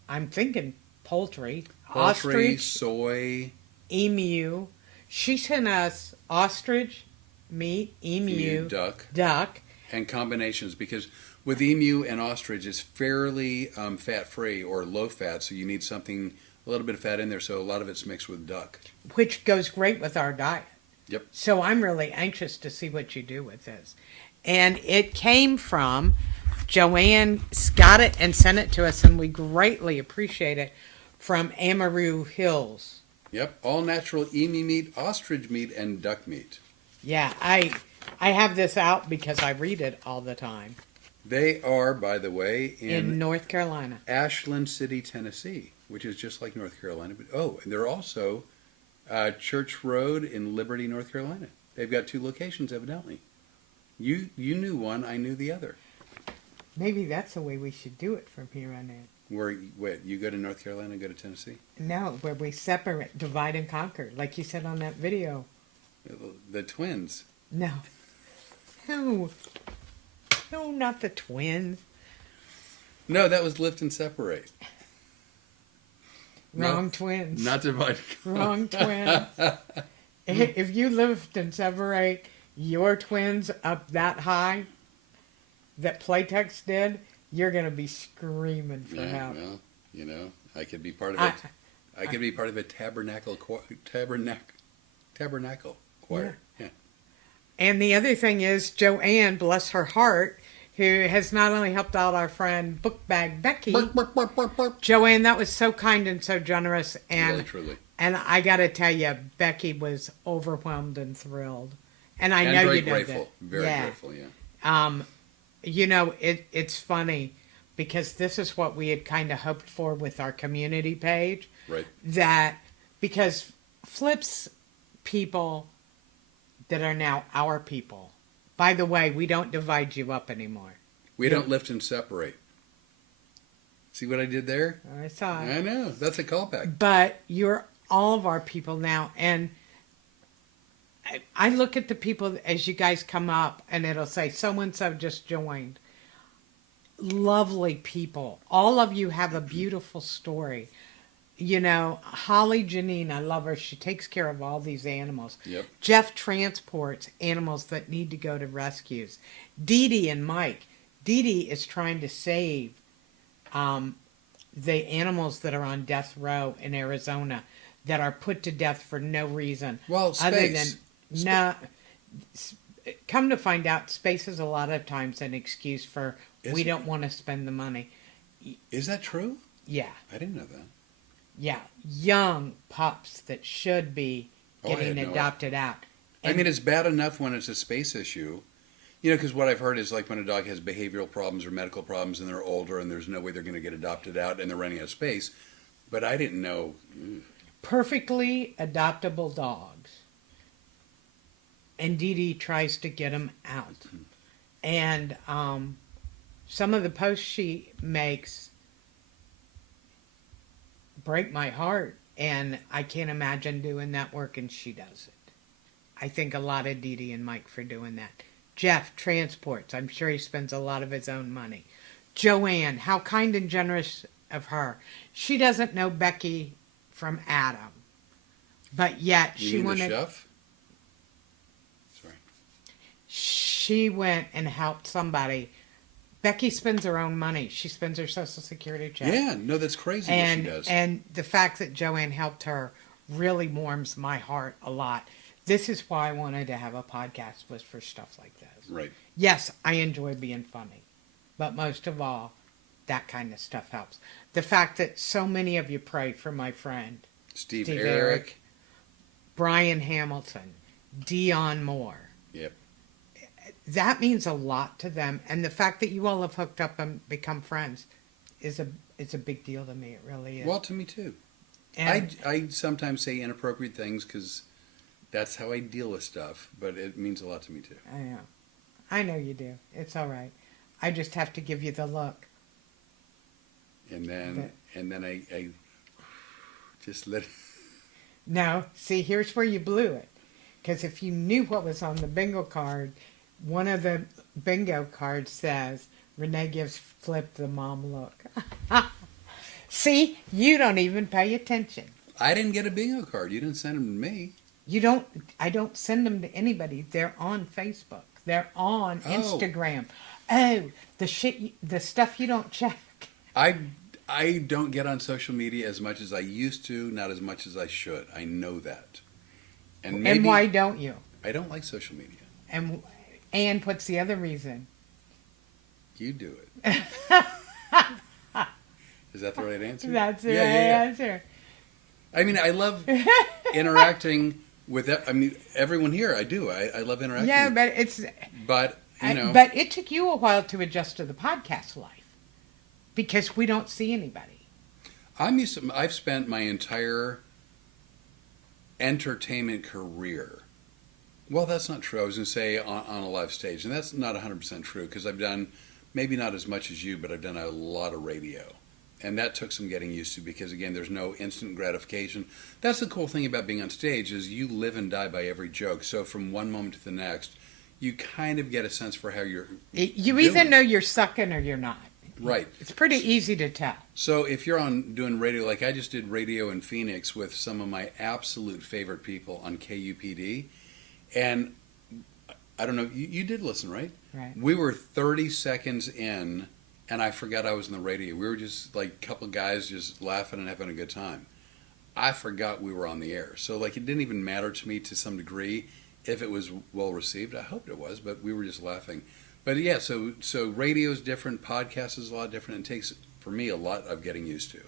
I'm thinking, poultry, ostrich, soy, emu. She sent us ostrich, meat, emu, duck. And combinations, because with emu and ostrich, it's fairly fat-free or low-fat, so you need something, a little bit of fat in there, so a lot of it's mixed with duck. Which goes great with our diet. Yep. So I'm really anxious to see what you do with this. And it came from, Joanne got it and sent it to us, and we greatly appreciate it, from Amarillo Hills. Yep, all natural emu meat, ostrich meat, and duck meat. Yeah, I have this out because I read it all the time. They are, by the way, in North Carolina. Ashland City, Tennessee, which is just like North Carolina. But, and they're also Church Road in Liberty, North Carolina. They've got 2 locations, evidently. You knew one, I knew the other. Maybe that's the way we should do it from here on in. Where, wait, you go to North Carolina, go to Tennessee? No, where we separate, divide and conquer, like you said on that video. The twins. No. No, not the twins. No, that was lift and separate. Wrong twins. Not divide. Wrong twins. If you lift and separate your twins up that high that Playtex did, you're going to be screaming for help. Well, I could be part of it. I could be part of a tabernacle choir. Yeah. And the other thing is, Joanne, bless her heart, who has not only helped out our friend Bookbag Becky. Joanne, that was so kind and so generous. And, really, truly. And I got to tell you, Becky was overwhelmed and thrilled. And know very you know grateful. that. Very grateful, yeah. It's funny. because this is what we had kind of hoped for with our community page. Right. That because Flip's people that are now our people. By the way, we don't divide you up anymore. We don't lift and separate. See what I did there? I saw it. I know. That's a callback. But you're all of our people now. And I look at the people as you guys come up and it'll say, so-and-so just joined. Lovely people. All of you have a beautiful story. You know, Holly Janine, I love her. She takes care of all these animals. Yep. Jeff transports animals that need to go to rescues. Dee Dee and Mike. Dee Dee is trying to save the animals that are on death row in Arizona that are put to death for no reason. Well, space. Come to find out, space is a lot of times an excuse for Is we it? don't want to spend the money. Is that true? Yeah. I didn't know that. Yeah, young pups that should be Oh, I getting had no adopted out. I mean, it's bad enough when it's a space issue. You know, because what I've heard is like when a dog has behavioral problems or medical problems and they're older and there's no way they're going to get adopted out and they're running out of space. But I didn't know. Perfectly adoptable dogs. And Dee Dee tries to get them out. And some of the posts she makes break my heart. And I can't imagine doing that work, and she does it. I think a lot of Dee Dee and Mike for doing that. Jeff transports. I'm sure he spends a lot of his own money. Joanne, how kind and generous of her. She doesn't know Becky from Adam. But yet You she mean wanted... the chef? Sorry. She went and helped somebody. Becky spends her own money. She spends her Social Security check. Yeah, no, that's crazy what she does. And the fact that Joanne helped her really warms my heart a lot. This is why I wanted to have a podcast, was for stuff like this. Right. Yes, I enjoy being funny. But most of all, that kind of stuff helps. The fact that so many of you pray for my friend, Steve Eric, Eric. Brian Hamilton, Dion Moore. Yep. That means a lot to them. And the fact that you all have hooked up and become friends is a big deal to me. It really is. Well, to me too. And I sometimes say inappropriate things because that's how I deal with stuff, but it means a lot to me too. I know. I know you do. It's all right. I just have to give you the look. And then I just let. No, see, here's where you blew it. Because if you knew what was on the bingo card, one of the bingo cards says, Rene gives Flip the mom look. See, you don't even pay attention. I didn't get a bingo card. You didn't send them to me. I don't send them to anybody. They're on Facebook. They're on Oh. Instagram. Oh, the stuff you don't check. I don't get on social media as much as I used to, not as much as I should. I know that. And why don't you? I don't like social media. And what's the other reason? You do it. Is that the right answer? That's the right answer. I mean, I love interacting with. I mean, everyone here. I do. I love interacting. Yeah, But you know. But it took you a while to adjust to the podcast life because we don't see anybody. I've spent my entire entertainment career. Well, that's not true. I was going to say on a live stage, and that's not 100% true because I've done maybe not as much as you, but I've done a lot of radio. And that took some getting used to because, again, there's no instant gratification. That's the cool thing about being on stage is you live and die by every joke. So from one moment to the next, you kind of get a sense for how you're You doing. either know you're sucking or you're not. Right. It's pretty easy to tell. So if you're on doing radio, like I just did radio in Phoenix with some of my absolute favorite people on KUPD, and I don't know, you did listen, right? Right. We were 30 seconds in, and I forgot I was on the radio. We were just like a couple guys just laughing and having a good time. I forgot we were on the air. So like it didn't even matter to me to some degree if it was well received. I hoped it was, but we were just laughing. But yeah, so radio is different, podcast is a lot different. It takes, for me, a lot of getting used to.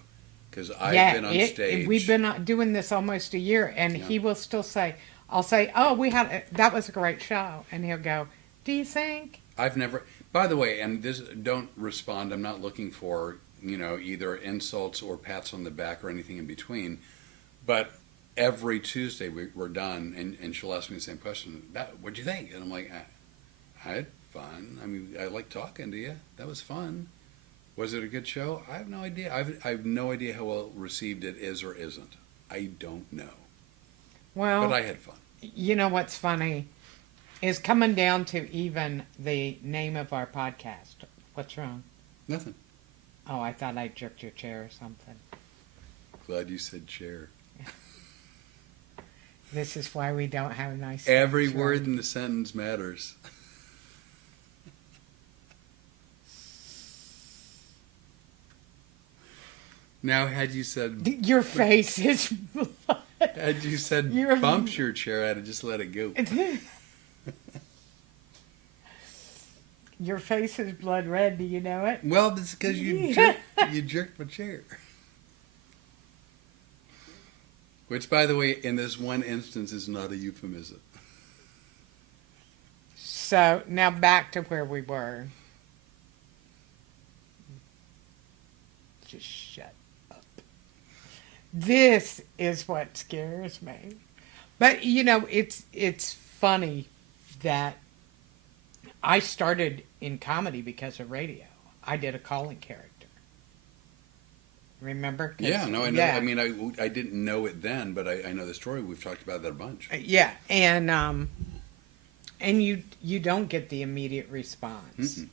Because I've been on stage. We've been doing this almost a year, and he will still say, I'll say, oh, that was a great show. And he'll go, do you think? By the way, and this, don't respond. I'm not looking for, either insults or pats on the back or anything in between. But every Tuesday we're done, and she'll ask me the same question. What'd you think? And I'm like, I had fun. I mean, I like talking to you. That was fun. Was it a good show? I have no idea. I have no idea how well received it is or isn't. I don't know. Well, but I had fun. You know what's funny is coming down to even the name of our podcast. What's wrong? Nothing. Oh, I thought I jerked your chair or something. Glad you said chair. This is why we don't have nice. Every word in the sentence matters. Now, had you said... Your face is blood. Had you said bumps your chair, I'd have just let it go. Your face is blood red. Do you know it? Well, that's because you jerked my chair. Which, by the way, in this one instance is not a euphemism. So, now back to where we were. Just shut up. This is what scares me. But, it's funny that I started in comedy because of radio. I did a calling character. Remember? Yeah, no, I know. Yeah. I mean, I didn't know it then, but I know the story. We've talked about that a bunch. Yeah, and you don't get the immediate response. Mm-mm.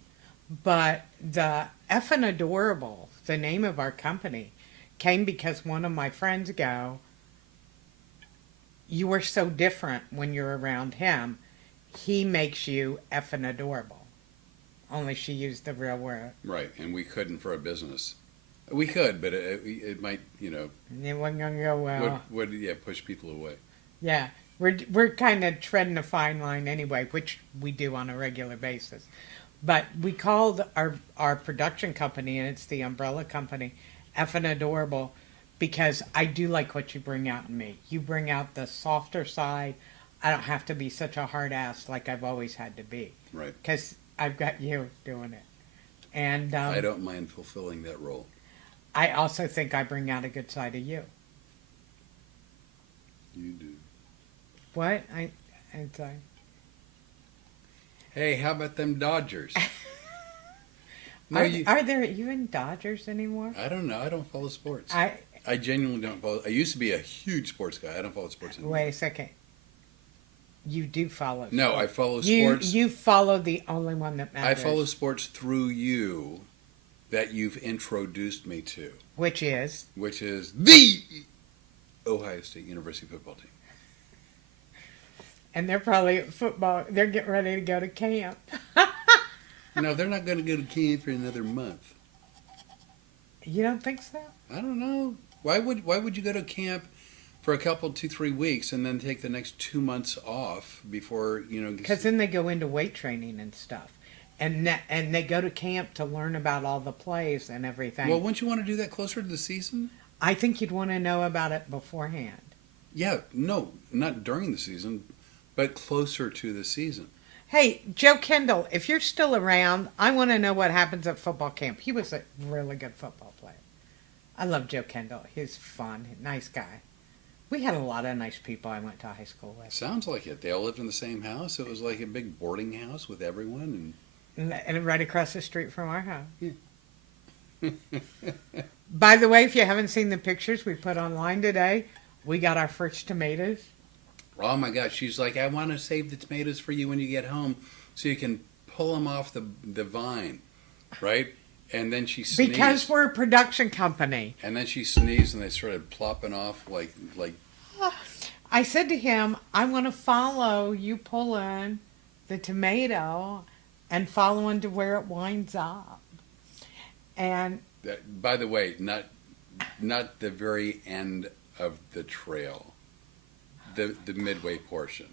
But the effing adorable, the name of our company, came because one of my friends go, you are so different when you're around him. He makes you effing adorable. Only she used the real word. Right, and we couldn't for a business. We could, but it might, It wasn't going to go well. Would push people away. Yeah, we're kind of treading a fine line anyway, which we do on a regular basis. But we called our production company, and it's the umbrella company, effing adorable, because I do like what you bring out in me. You bring out the softer side. I don't have to be such a hard ass like I've always had to be. Right. Because I've got you doing it. And I don't mind fulfilling that role. I also think I bring out a good side of you. You do. What? I'm sorry. Hey, how about them Dodgers? Are there even Dodgers anymore? I don't know. I don't follow sports. I genuinely don't follow. I used to be a huge sports guy. I don't follow sports anymore. Wait a second. You do follow sports. No, I follow sports. You follow the only one that matters. I follow sports through you that you've introduced me to. Which is? Which is the Ohio State University football team. And they're probably at football. They're getting ready to go to camp. No, they're not going to go to camp for another month. You don't think so? I don't know. Why would you go to camp for a couple, 2-3 weeks, and then take the next 2 months off before, Because then they go into weight training and stuff. And they go to camp to learn about all the plays and everything. Well, wouldn't you want to do that closer to the season? I think you'd want to know about it beforehand. Yeah, no, not during the season, but closer to the season. Hey, Joe Kendall, if you're still around, I want to know what happens at football camp. He was a really good football player. I love Joe Kendall. He's fun, nice guy. We had a lot of nice people I went to high school with. Sounds like it. They all lived in the same house. It was like a big boarding house with everyone. And right across the street from our house. Yeah. By the way, if you haven't seen the pictures we put online today, we got our first tomatoes. Oh my gosh, she's like, I want to save the tomatoes for you when you get home so you can pull them off the vine, right? And then she sneezed. Because we're a production company. And then she sneezed and they started plopping off like. I said to him, I want to follow you pulling the tomato and following to where it winds up. And by the way, not the very end of the trail, the midway portion.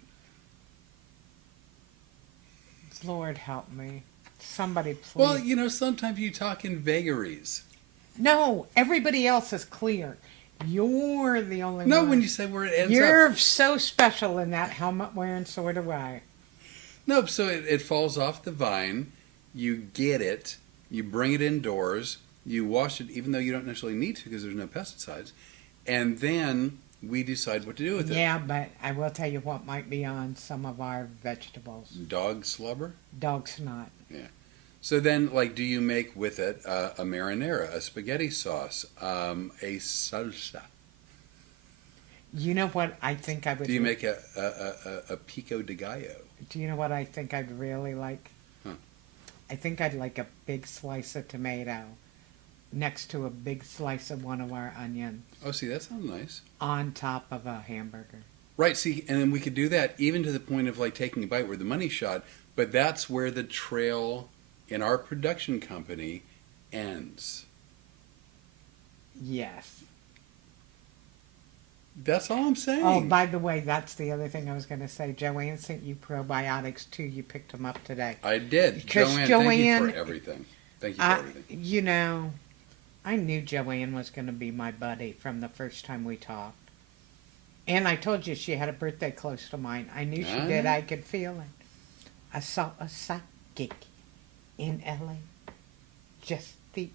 Lord help me. Somebody please. Well, sometimes you talk in vagaries. No, everybody else is clear. You're the only one. No, when you say where it ends You're up. so special in that helmet wearing sort of way. No, so it falls off the vine, you get it, you bring it indoors, you wash it even though you don't necessarily need to because there's no pesticides, and then we decide what to do with it. Yeah, but I will tell you what might be on some of our vegetables. Dog slobber? Dog snot. Yeah. So then, like, do you make with it a marinara, a spaghetti sauce, a salsa? You know what I think I would Do you make a pico de gallo? Do you know what I think I'd really like? Huh. I think I'd like a big slice of tomato next to a big slice of one of our onions Oh, see, that sounds nice. on top of a hamburger. Right, see, and then we could do that even to the point of like taking a bite where the money's shot, but that's where the trail in our production company ends. Yes. That's all I'm saying. Oh, by the way, that's the other thing I was going to say. Joanne sent you probiotics too. You picked them up today. I did. Because Joanne, thank Joanne- you for everything. Thank you for everything. You know, I knew Joanne was going to be my buddy from the first time we talked. And I told you she had a birthday close to mine. I knew she did. I could feel it. I saw a psychic in LA just the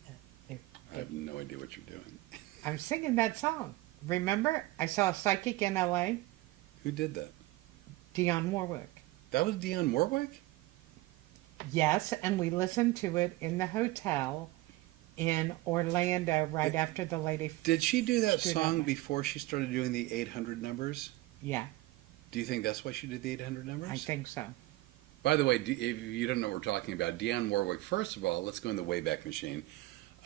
other I have no idea what you're doing. I'm singing that song. Remember? I saw a psychic in LA. Who did that? Dionne Warwick. That was Dionne Warwick? Yes, and we listened to it in the hotel in Orlando right after the lady. Did she do that stood song up. before she started doing the 800 numbers? Yeah, Do you think that's why she did the 800 numbers? I think so. By the way, if you don't know what we're talking about, Dionne Warwick, first of all, let's go in the Wayback Machine,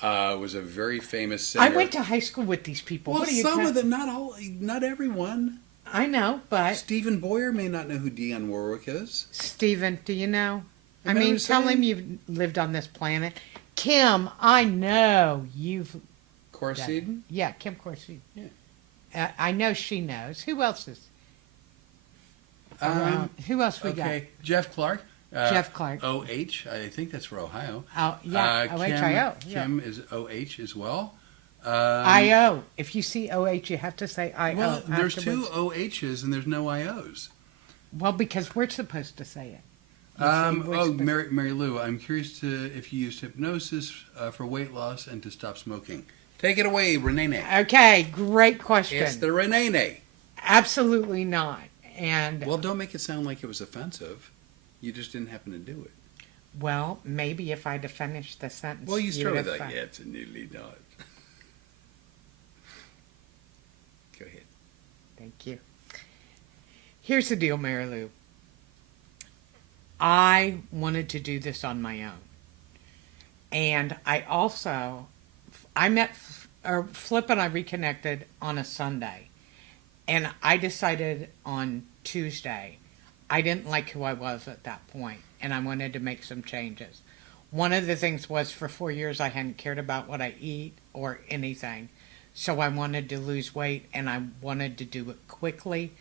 was a very famous singer. I went to high school with these people. Well, What are you some ta- of them, not all, not everyone. I know, but Stephen Boyer may not know who Dionne Warwick is. Stephen, do you know? I Remember mean, tell saying- him you've lived on this planet. Kim, I know you've. Corseiden? Yeah, Kim Corsi. Yeah. I know she knows. Who else is? around? Who else we Okay, Jeff Clark. Jeff Clark. OH, I think that's for Ohio. got? Oh, yeah, OHIO. Yeah. Kim is OH as well. IO. If you see OH, you have to say IO. Well, there's two afterwards. OHs and there's no IOs. Well, because we're supposed to say it. You see, we're supposed- Mary Lou, I'm curious to if you used hypnosis for weight loss and to stop smoking. Take it away, Rene. Okay, great question. It's the Rene. Absolutely not. And Well, don't make it sound like it was offensive. You just didn't happen to do it. well, maybe if I'd have finished the sentence. Well, you start would with have like, found- yeah, it's nearly not. Go ahead. Thank you. Here's the deal, Mary Lou. I wanted to do this on my own. And I met Flip and I reconnected on a Sunday. And I decided on Tuesday, I didn't like who I was at that point, and I wanted to make some changes. One of the things was for 4 years I hadn't cared about what I eat or anything. So I wanted to lose weight, and I wanted to do it quickly.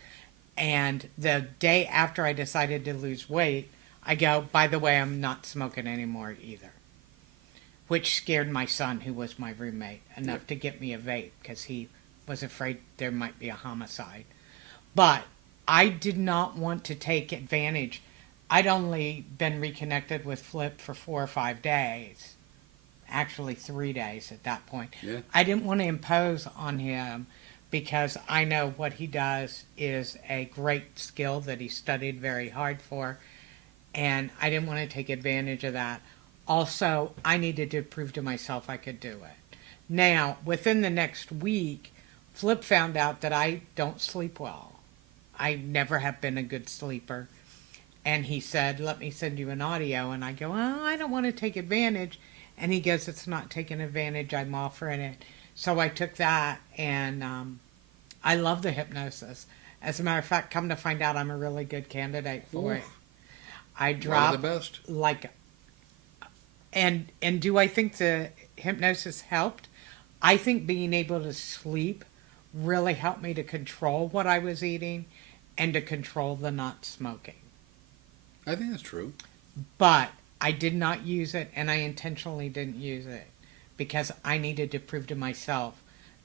And the day after I decided to lose weight, I go, by the way, I'm not smoking anymore either. Which scared my son, who was my roommate, enough to get me a vape because he was afraid there might be a homicide. But I did not want to take advantage. I'd only been reconnected with Flip for 4 or 5 days. Actually 3 days at that point. Yeah. I didn't want to impose on him because I know what he does is a great skill that he studied very hard for, and I didn't want to take advantage of that. Also, I needed to prove to myself I could do it. Now, within the next week, Flip found out that I don't sleep well. I never have been a good sleeper. And he said, let me send you an audio. And I go, oh, I don't want to take advantage. And he goes, it's not taking advantage. I'm offering it. So I took that, and I love the hypnosis. As a matter of fact, come to find out, I'm a really good candidate for it. I One of dropped the best. like, and do I think the hypnosis helped? I think being able to sleep really helped me to control what I was eating and to control the not smoking. I think that's true. But I did not use it, and I intentionally didn't use it because I needed to prove to myself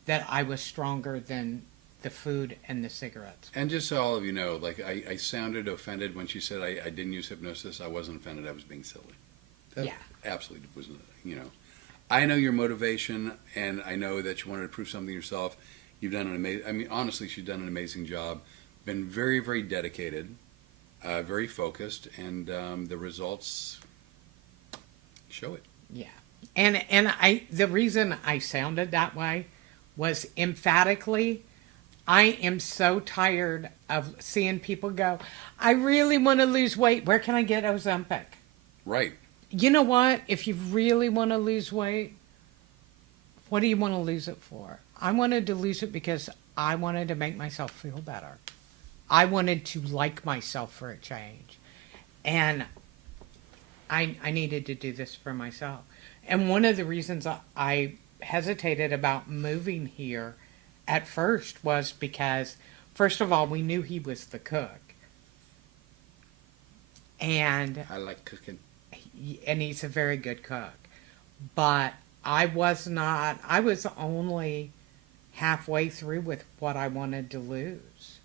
that I was stronger than the food and the cigarettes. And just so all of you know, like I sounded offended when she said I didn't use hypnosis. I wasn't offended. I was being silly. That Yeah. absolutely wasn't, you know. I know your motivation, and I know that you wanted to prove something yourself. You've done an amazing, I mean, honestly, she's done an amazing job. Been very, very dedicated, very focused, and the results show it. Yeah. And the reason I sounded that way was emphatically I am so tired of seeing people go, I really want to lose weight. Where can I get Ozempic? Right. You know what? If you really want to lose weight, what do you want to lose it for? I wanted to lose it because I wanted to make myself feel better. I wanted to like myself for a change. And I needed to do this for myself. And one of the reasons I hesitated about moving here at first was because, first of all, we knew he was the cook. And I like cooking. he's a very good cook. But I was not, I was only halfway through with what I wanted to lose.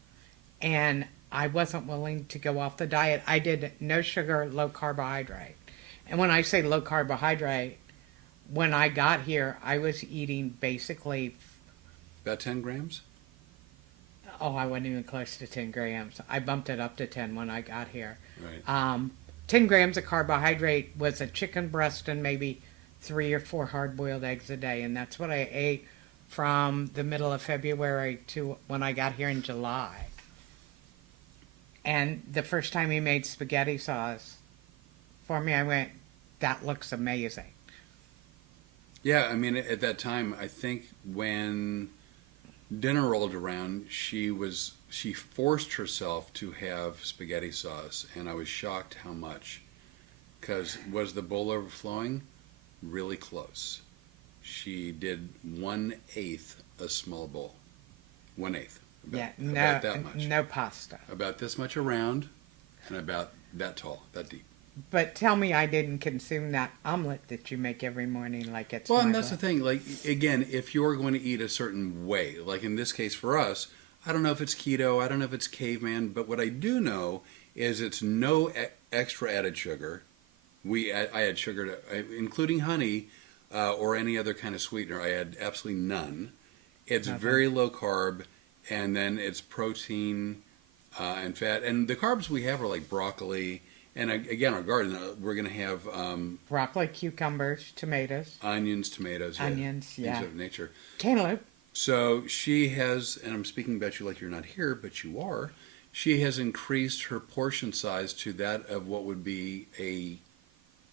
And I wasn't willing to go off the diet. I did no sugar, low carbohydrate. And when I say low carbohydrate, when I got here, I was eating basically, About 10 grams? oh, I wasn't even close to 10 grams. I bumped it up to 10 when I got here. Right. 10 grams of carbohydrate was a chicken breast and maybe 3 or 4 hard-boiled eggs a day. And that's what I ate from the middle of February to when I got here in July. And the first time he made spaghetti sauce for me, I went, that looks amazing. Yeah, I mean, at that time, I think when dinner rolled around, she forced herself to have spaghetti sauce, and I was shocked how much. Because was the bowl overflowing? Really close. She did 1/8 a small bowl. 1/8. About that much. No pasta. About this much around, and about that tall, that deep. But tell me I didn't consume that omelet that you make every morning like it's Well, my and that's the lunch. thing. Like, again, if you're going to eat a certain way, like in this case for us, I don't know if it's keto, I don't know if it's caveman, but what I do know is it's no extra added sugar. I had sugar, including honey or any other kind of sweetener. I had absolutely none. It's Okay. very low carb, and then it's protein and fat. And the carbs we have are like broccoli. And again, our garden, we're going to have Broccoli, cucumbers, tomatoes, onions, tomatoes, onions, things yeah. of nature. Cantaloupe. So she has, and I'm speaking about you like you're not here, but you are. She has increased her portion size to that of what would be a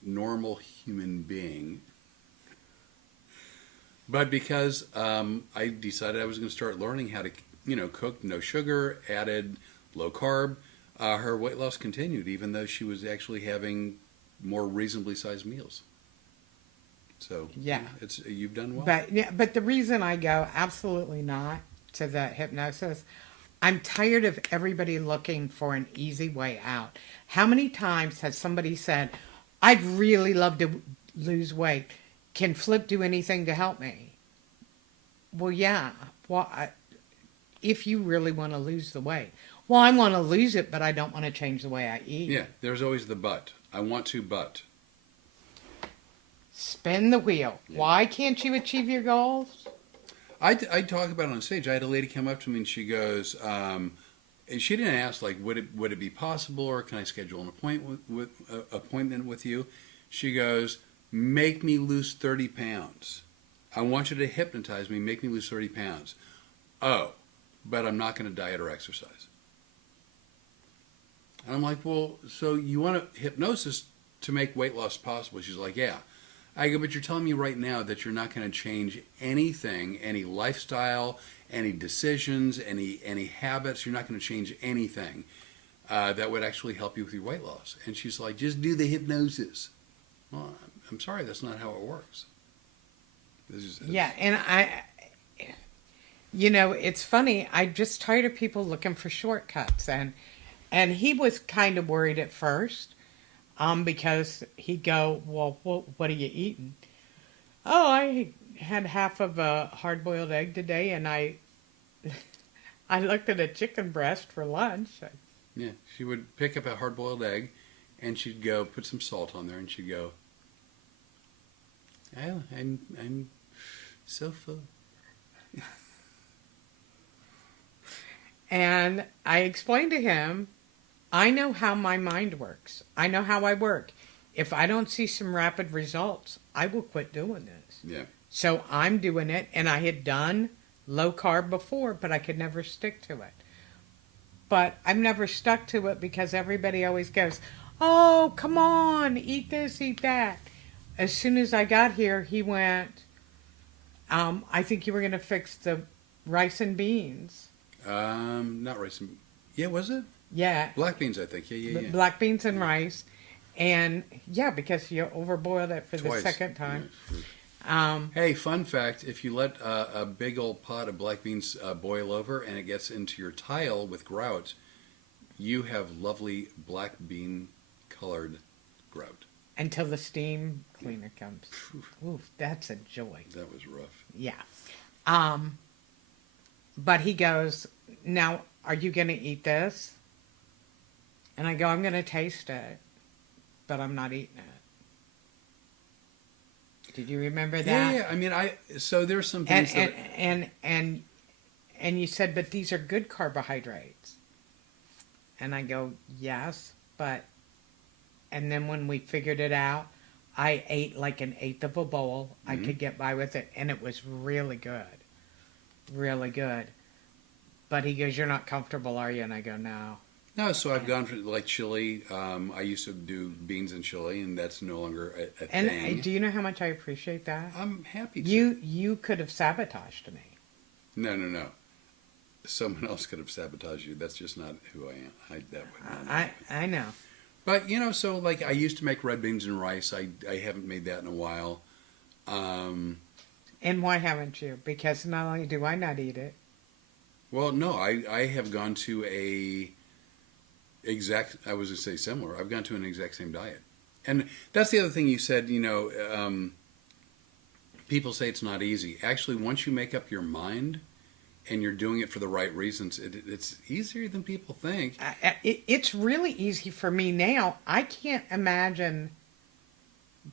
normal human being. But because I decided I was going to start learning how to, cook no sugar, added low carb, her weight loss continued, even though she was actually having more reasonably sized meals. So Yeah. you've done well. But the reason I go absolutely not to the hypnosis, I'm tired of everybody looking for an easy way out. How many times has somebody said, I'd really love to lose weight. Can Flip do anything to help me? Well, yeah. Well, if you really want to lose the weight. Well, I want to lose it, but I don't want to change the way I eat. Yeah, there's always the but. I want to, but. Spin the wheel. Yeah. Why can't you achieve your goals? I talk about it on stage. I had a lady come up to me and she goes, and she didn't ask like, would it be possible, or can I schedule an appointment with you? She goes, make me lose 30 pounds. I want you to hypnotize me, make me lose 30 pounds. Oh, but I'm not going to diet or exercise. And I'm like, well, so you want hypnosis to make weight loss possible? She's like, yeah. I go, but you're telling me right now that you're not going to change anything, any lifestyle, any decisions, any habits. You're not going to change anything that would actually help you with your weight loss. And she's like, just do the hypnosis. Well, I'm sorry, that's not how it works. Yeah, and it's funny. I'm just tired of people looking for shortcuts, and he was kind of worried at first, because he'd go, well, what are you eating? Oh, I had half of a hard-boiled egg today, and I looked at a chicken breast for lunch. Yeah, she would pick up a hard-boiled egg, and she'd go put some salt on there, and she'd go, I'm so full. And I explained to him, I know how my mind works. I know how I work. If I don't see some rapid results, I will quit doing this. Yeah. So I'm doing it, and I had done low carb before, but I could never stick to it. But I've never stuck to it because everybody always goes, "Oh, come on, eat this, eat that." As soon as I got here, he went, I think you were going to fix the rice and beans. Not rice and yeah, was it Yeah, black beans? I think yeah. black beans and rice. And yeah, because you overboiled it for Twice. the second time. Yeah. Hey, fun fact: if you let a big old pot of black beans boil over and it gets into your tile with grout, you have lovely black bean colored grout. Until the steam cleaner comes. Ooh, that's a joy. That was rough. Yeah. But he goes, "Now, are you going to eat this?" And I go, "I'm going to taste it, but I'm not eating it." Did you remember that? Yeah. I mean, so there's some things And you said, "But these are good carbohydrates." And I go, "Yes, but..." And then when we figured it out, I ate like an eighth of a bowl. I could get by with it, and it was really good. Really good. But he goes, "You're not comfortable, are you?" And I go, "No." No, so I've gone for like chili. I used to do beans and chili, and that's no longer a And thing. do you know how much I appreciate that? I'm happy to. You could have sabotaged me. No. Someone else could have sabotaged you. That's just not who I am. That would not happen. I know. But so like I used to make red beans and rice. I haven't made that in a while. And why haven't you? Because not only do I not eat it. Well, no, I have gone to I was going to say similar. I've gone to an exact same diet. And that's the other thing you said, people say it's not easy. Actually, once you make up your mind and you're doing it for the right reasons, it's easier than people think. It's really easy for me now. I can't imagine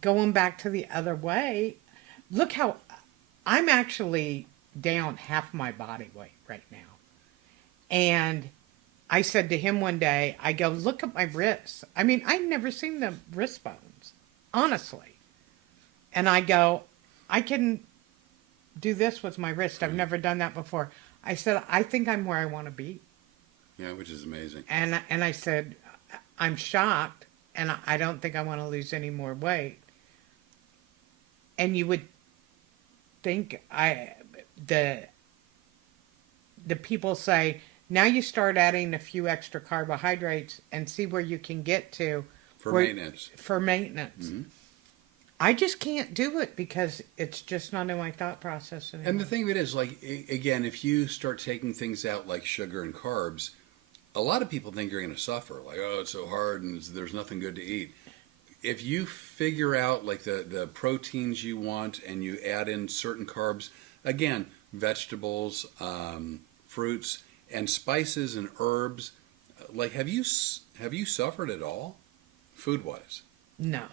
going back to the other way. Look how I'm actually down half my body weight right now. And I said to him one day, I go, "Look at my wrists." I mean, I've never seen the wrist bones, honestly. And I go, "I can do this with my wrist. I've never done that before." I said, "I think I'm where I want to be." Yeah, which is amazing. And I said, "I'm shocked, and I don't think I want to lose any more weight." And you would think the people say, now you start adding a few extra carbohydrates and see where you can get to. For maintenance. For maintenance. Mm-hmm. I just can't do it because it's just not in my thought process anymore. And the thing of it is, like, again, if you start taking things out like sugar and carbs, a lot of people think you're going to suffer. Like, oh, it's so hard and there's nothing good to eat. If you figure out, like, the proteins you want and you add in certain carbs, again, vegetables, fruits, and spices and herbs, like, have you suffered at all, food-wise? No.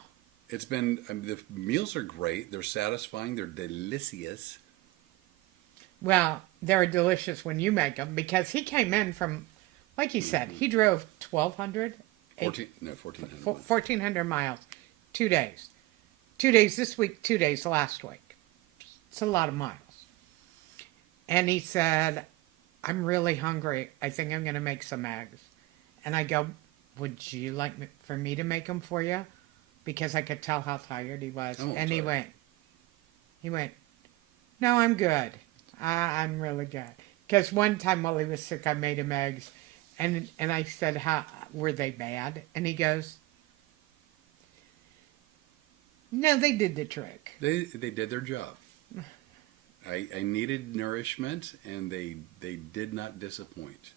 It's been, the meals are great. They're satisfying. They're delicious. Well, they're delicious when you make them because he came in from, like he said, he drove 1,200? 1,400. 1,400 miles. 2 days. 2 days this week, 2 days last week. It's a lot of miles. And he said, "I'm really hungry. I think I'm going to make some eggs." And I go, "Would you like for me to make them for you?" Because I could tell how tired he was. And he went, "No, I'm good. I'm really good." Because one time while he was sick, I made him eggs. And I said, "How were they bad?" And he goes, "No, they did the trick." They did their job. I needed nourishment, and they did not disappoint.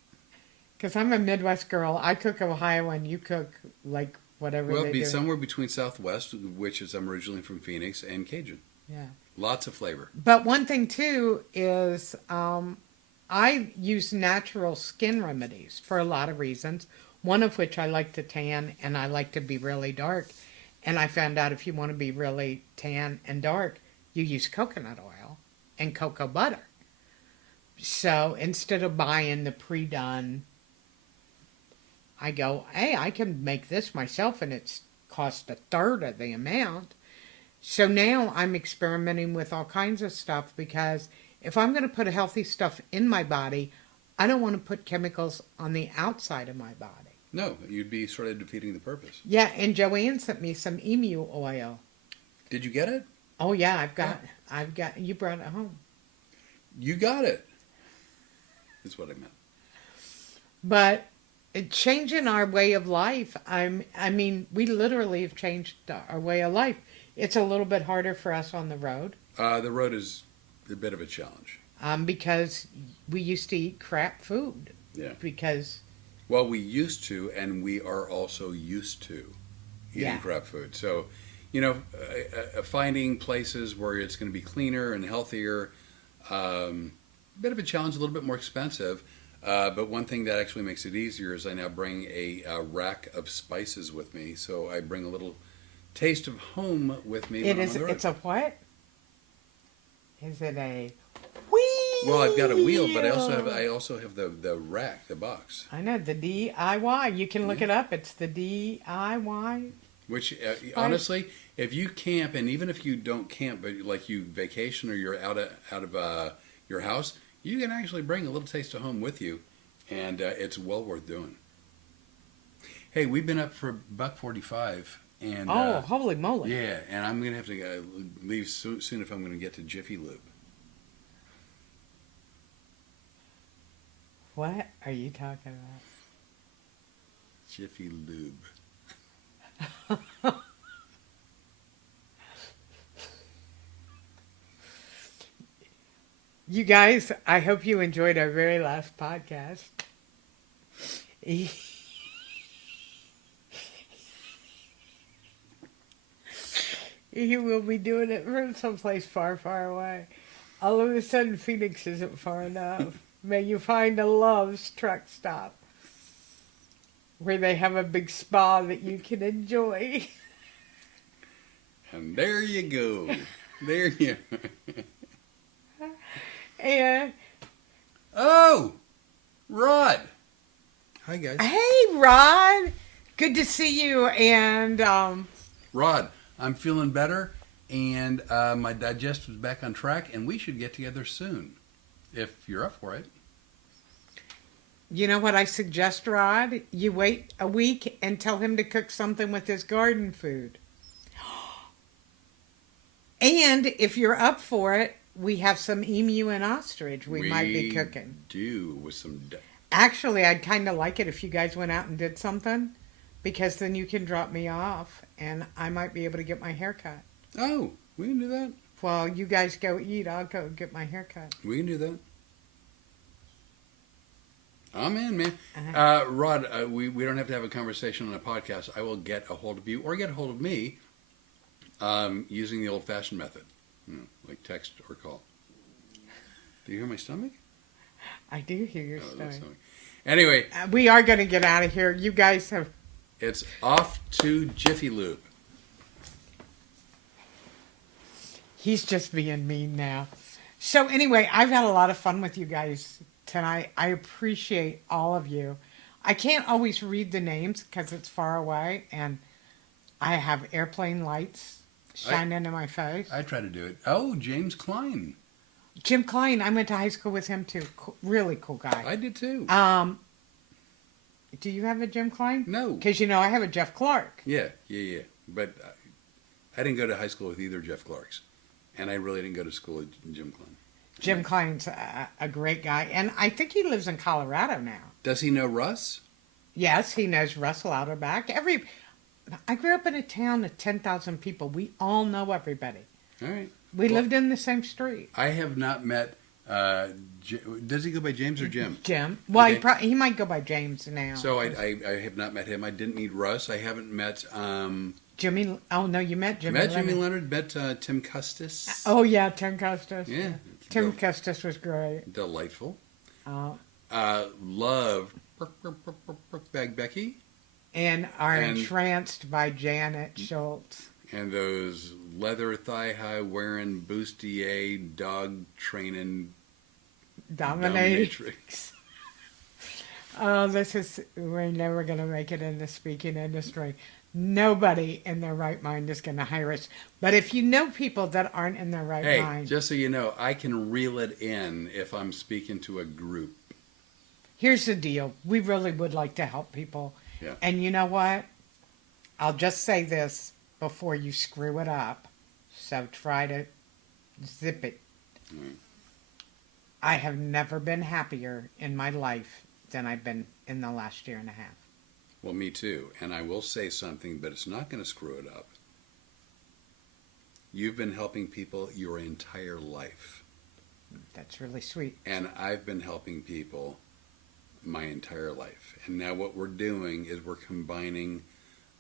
Because I'm a Midwest girl. I cook Ohio, and you cook like whatever Well, they it'd be do. somewhere between Southwest, which is I'm originally from Phoenix, and Cajun. Yeah. Lots of flavor. But one thing, too, is I use natural skin remedies for a lot of reasons, one of which I like to tan, and I like to be really dark. And I found out if you want to be really tan and dark, you use coconut oil and cocoa butter. So instead of buying the pre-done, I go, hey, I can make this myself and it's cost a third of the amount. So now I'm experimenting with all kinds of stuff because if I'm going to put healthy stuff in my body, I don't want to put chemicals on the outside of my body. No, you'd be sort of defeating the purpose. Yeah, and Joanne sent me some emu oil. Did you get it? Oh yeah, I've got. You brought it home. You got it. Is what I meant. But changing our way of life, I mean, we literally have changed our way of life. It's a little bit harder for us on the road. The road is a bit of a challenge. Because we used to eat crap food. Yeah. Because. Well, we used to, and we are also used to eating crap food. So, finding places where it's going to be cleaner and healthier, a bit of a challenge, a little bit more expensive. But one thing that actually makes it easier is I now bring a rack of spices with me. So I bring a little taste of home with me. It's a what? Is it a wheel? Well, I've got a wheel, but I also have the rack, the box. I know, the DIY. You can look it up. It's the DIY. Which, honestly, if you camp, and even if you don't camp, but like you vacation or you're out of your house, you can actually bring a little taste of home with you, and it's well worth doing. Hey, we've been up for $1.45, and holy moly! Yeah, and I'm gonna have to leave soon if I'm gonna get to Jiffy Lube. What are you talking about? Jiffy Lube. You guys, I hope you enjoyed our very last podcast. He will be doing it from someplace far, far away. All of a sudden, Phoenix isn't far enough. May you find a Love's truck stop where they have a big spa that you can enjoy. And there you go. There you And oh, Rod. Hi, guys. hey, Rod. Good to see you. And Rod, I'm feeling better, and my digestion's back on track, and we should get together soon, if you're up for it. you know what I suggest, Rod? You wait a week and tell him to cook something with his garden food. And if you're up for it, we have some emu and ostrich we might be cooking. Do with some. Actually, I'd kind of like it if you guys went out and did something, because then you can drop me off, and I might be able to get my hair cut. Oh, we can do that. While you guys go eat, I'll go get my hair cut. We can do that. I'm in, man. Rod, we don't have to have a conversation on a podcast. I will get a hold of you or get a hold of me using the old-fashioned method, like text or call. Do you hear my stomach? I do hear your stomach. Anyway. We are going to get out of here. You guys have... It's off to Jiffy Lube. He's just being mean now. So anyway, I've had a lot of fun with you guys tonight. I appreciate all of you. I can't always read the names because it's far away, and I have airplane lights shining into my face. I try to do it. Oh, James Klein. Jim Klein, I went to high school with him too. Really cool guy. I did too. Do you have a Jim Klein? No. Because I have a Jeff Clark. Yeah. But I didn't go to high school with either Jeff Clarks. And I really didn't go to school with Jim Klein. Jim Klein's a great guy. And I think he lives in Colorado now. Does he know Russ? Yes, he knows Russell Outerback. I grew up in a town of 10,000 people. We all know everybody. All right. We lived in the same street. I have not met... does he go by James or Jim? Jim. Well, Okay. he might go by James now. So I have not met him. I didn't meet Russ. I haven't met... Jimmy... Oh, no, you met Jimmy Met Leonard. Jimmy Leonard. Met Tim Custis. Oh, yeah, Tim Custis. Yeah. Tim Custis was great. Delightful. Oh. Loved Becky. And are And- entranced by Janet Schultz. And those leather thigh-high wearing bustier dog training Dominatrix. Oh, we're never going to make it in the speaking industry. Nobody in their right mind is going to hire us. But if you know people that aren't in their right Hey, mind, just so you know, I can reel it in if I'm speaking to a group. here's the deal. We really would like to help people. Yeah. And you know what? I'll just say this before you screw it up. So try to zip it. Mm. I have never been happier in my life than I've been in the last year and a half. Well, me too. And I will say something, but it's not going to screw it up. You've been helping people your entire life. That's really sweet. And I've been helping people my entire life. And now what we're doing is we're combining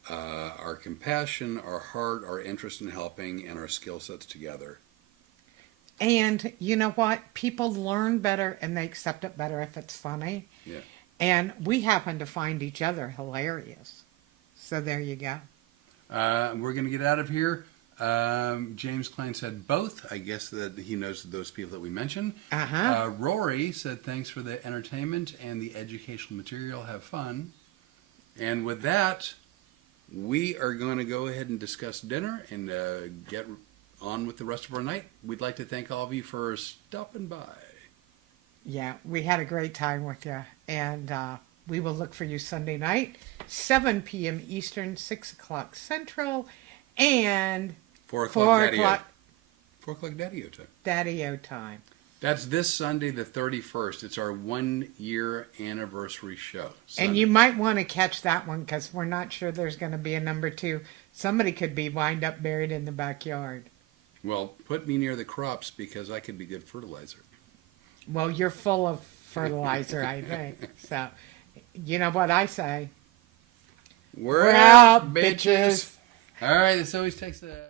our compassion, our heart, our interest in helping, and our skill sets together. And you know what? People learn better and they accept it better if it's funny. Yeah. And we happen to find each other hilarious. So there you go. We're going to get out of here. James Klein said both. I guess that he knows those people that we mentioned. Uh-huh. Rory said thanks for the entertainment and the educational material. Have fun. And with that, we are going to go ahead and discuss dinner and get on with the rest of our night. We'd like to thank all of you for stopping by. Yeah, we had a great time with you. And we will look for you Sunday night, 7 p.m. Eastern, 6 o'clock Central, and 4 o'clock 4 Daddy-O. o'clock 4 o'clock Daddy-O time. Daddy-O time. That's this Sunday, the 31st. It's our 1-year anniversary show. And Sunday. you might want to catch that one because we're not sure there's going to be a number 2. Somebody could be wind up buried in the backyard. Well, put me near the crops because I could be good fertilizer. Well, you're full of fertilizer, I think. So, you know what I say? We're out, out, bitches. bitches. All right, this always takes a...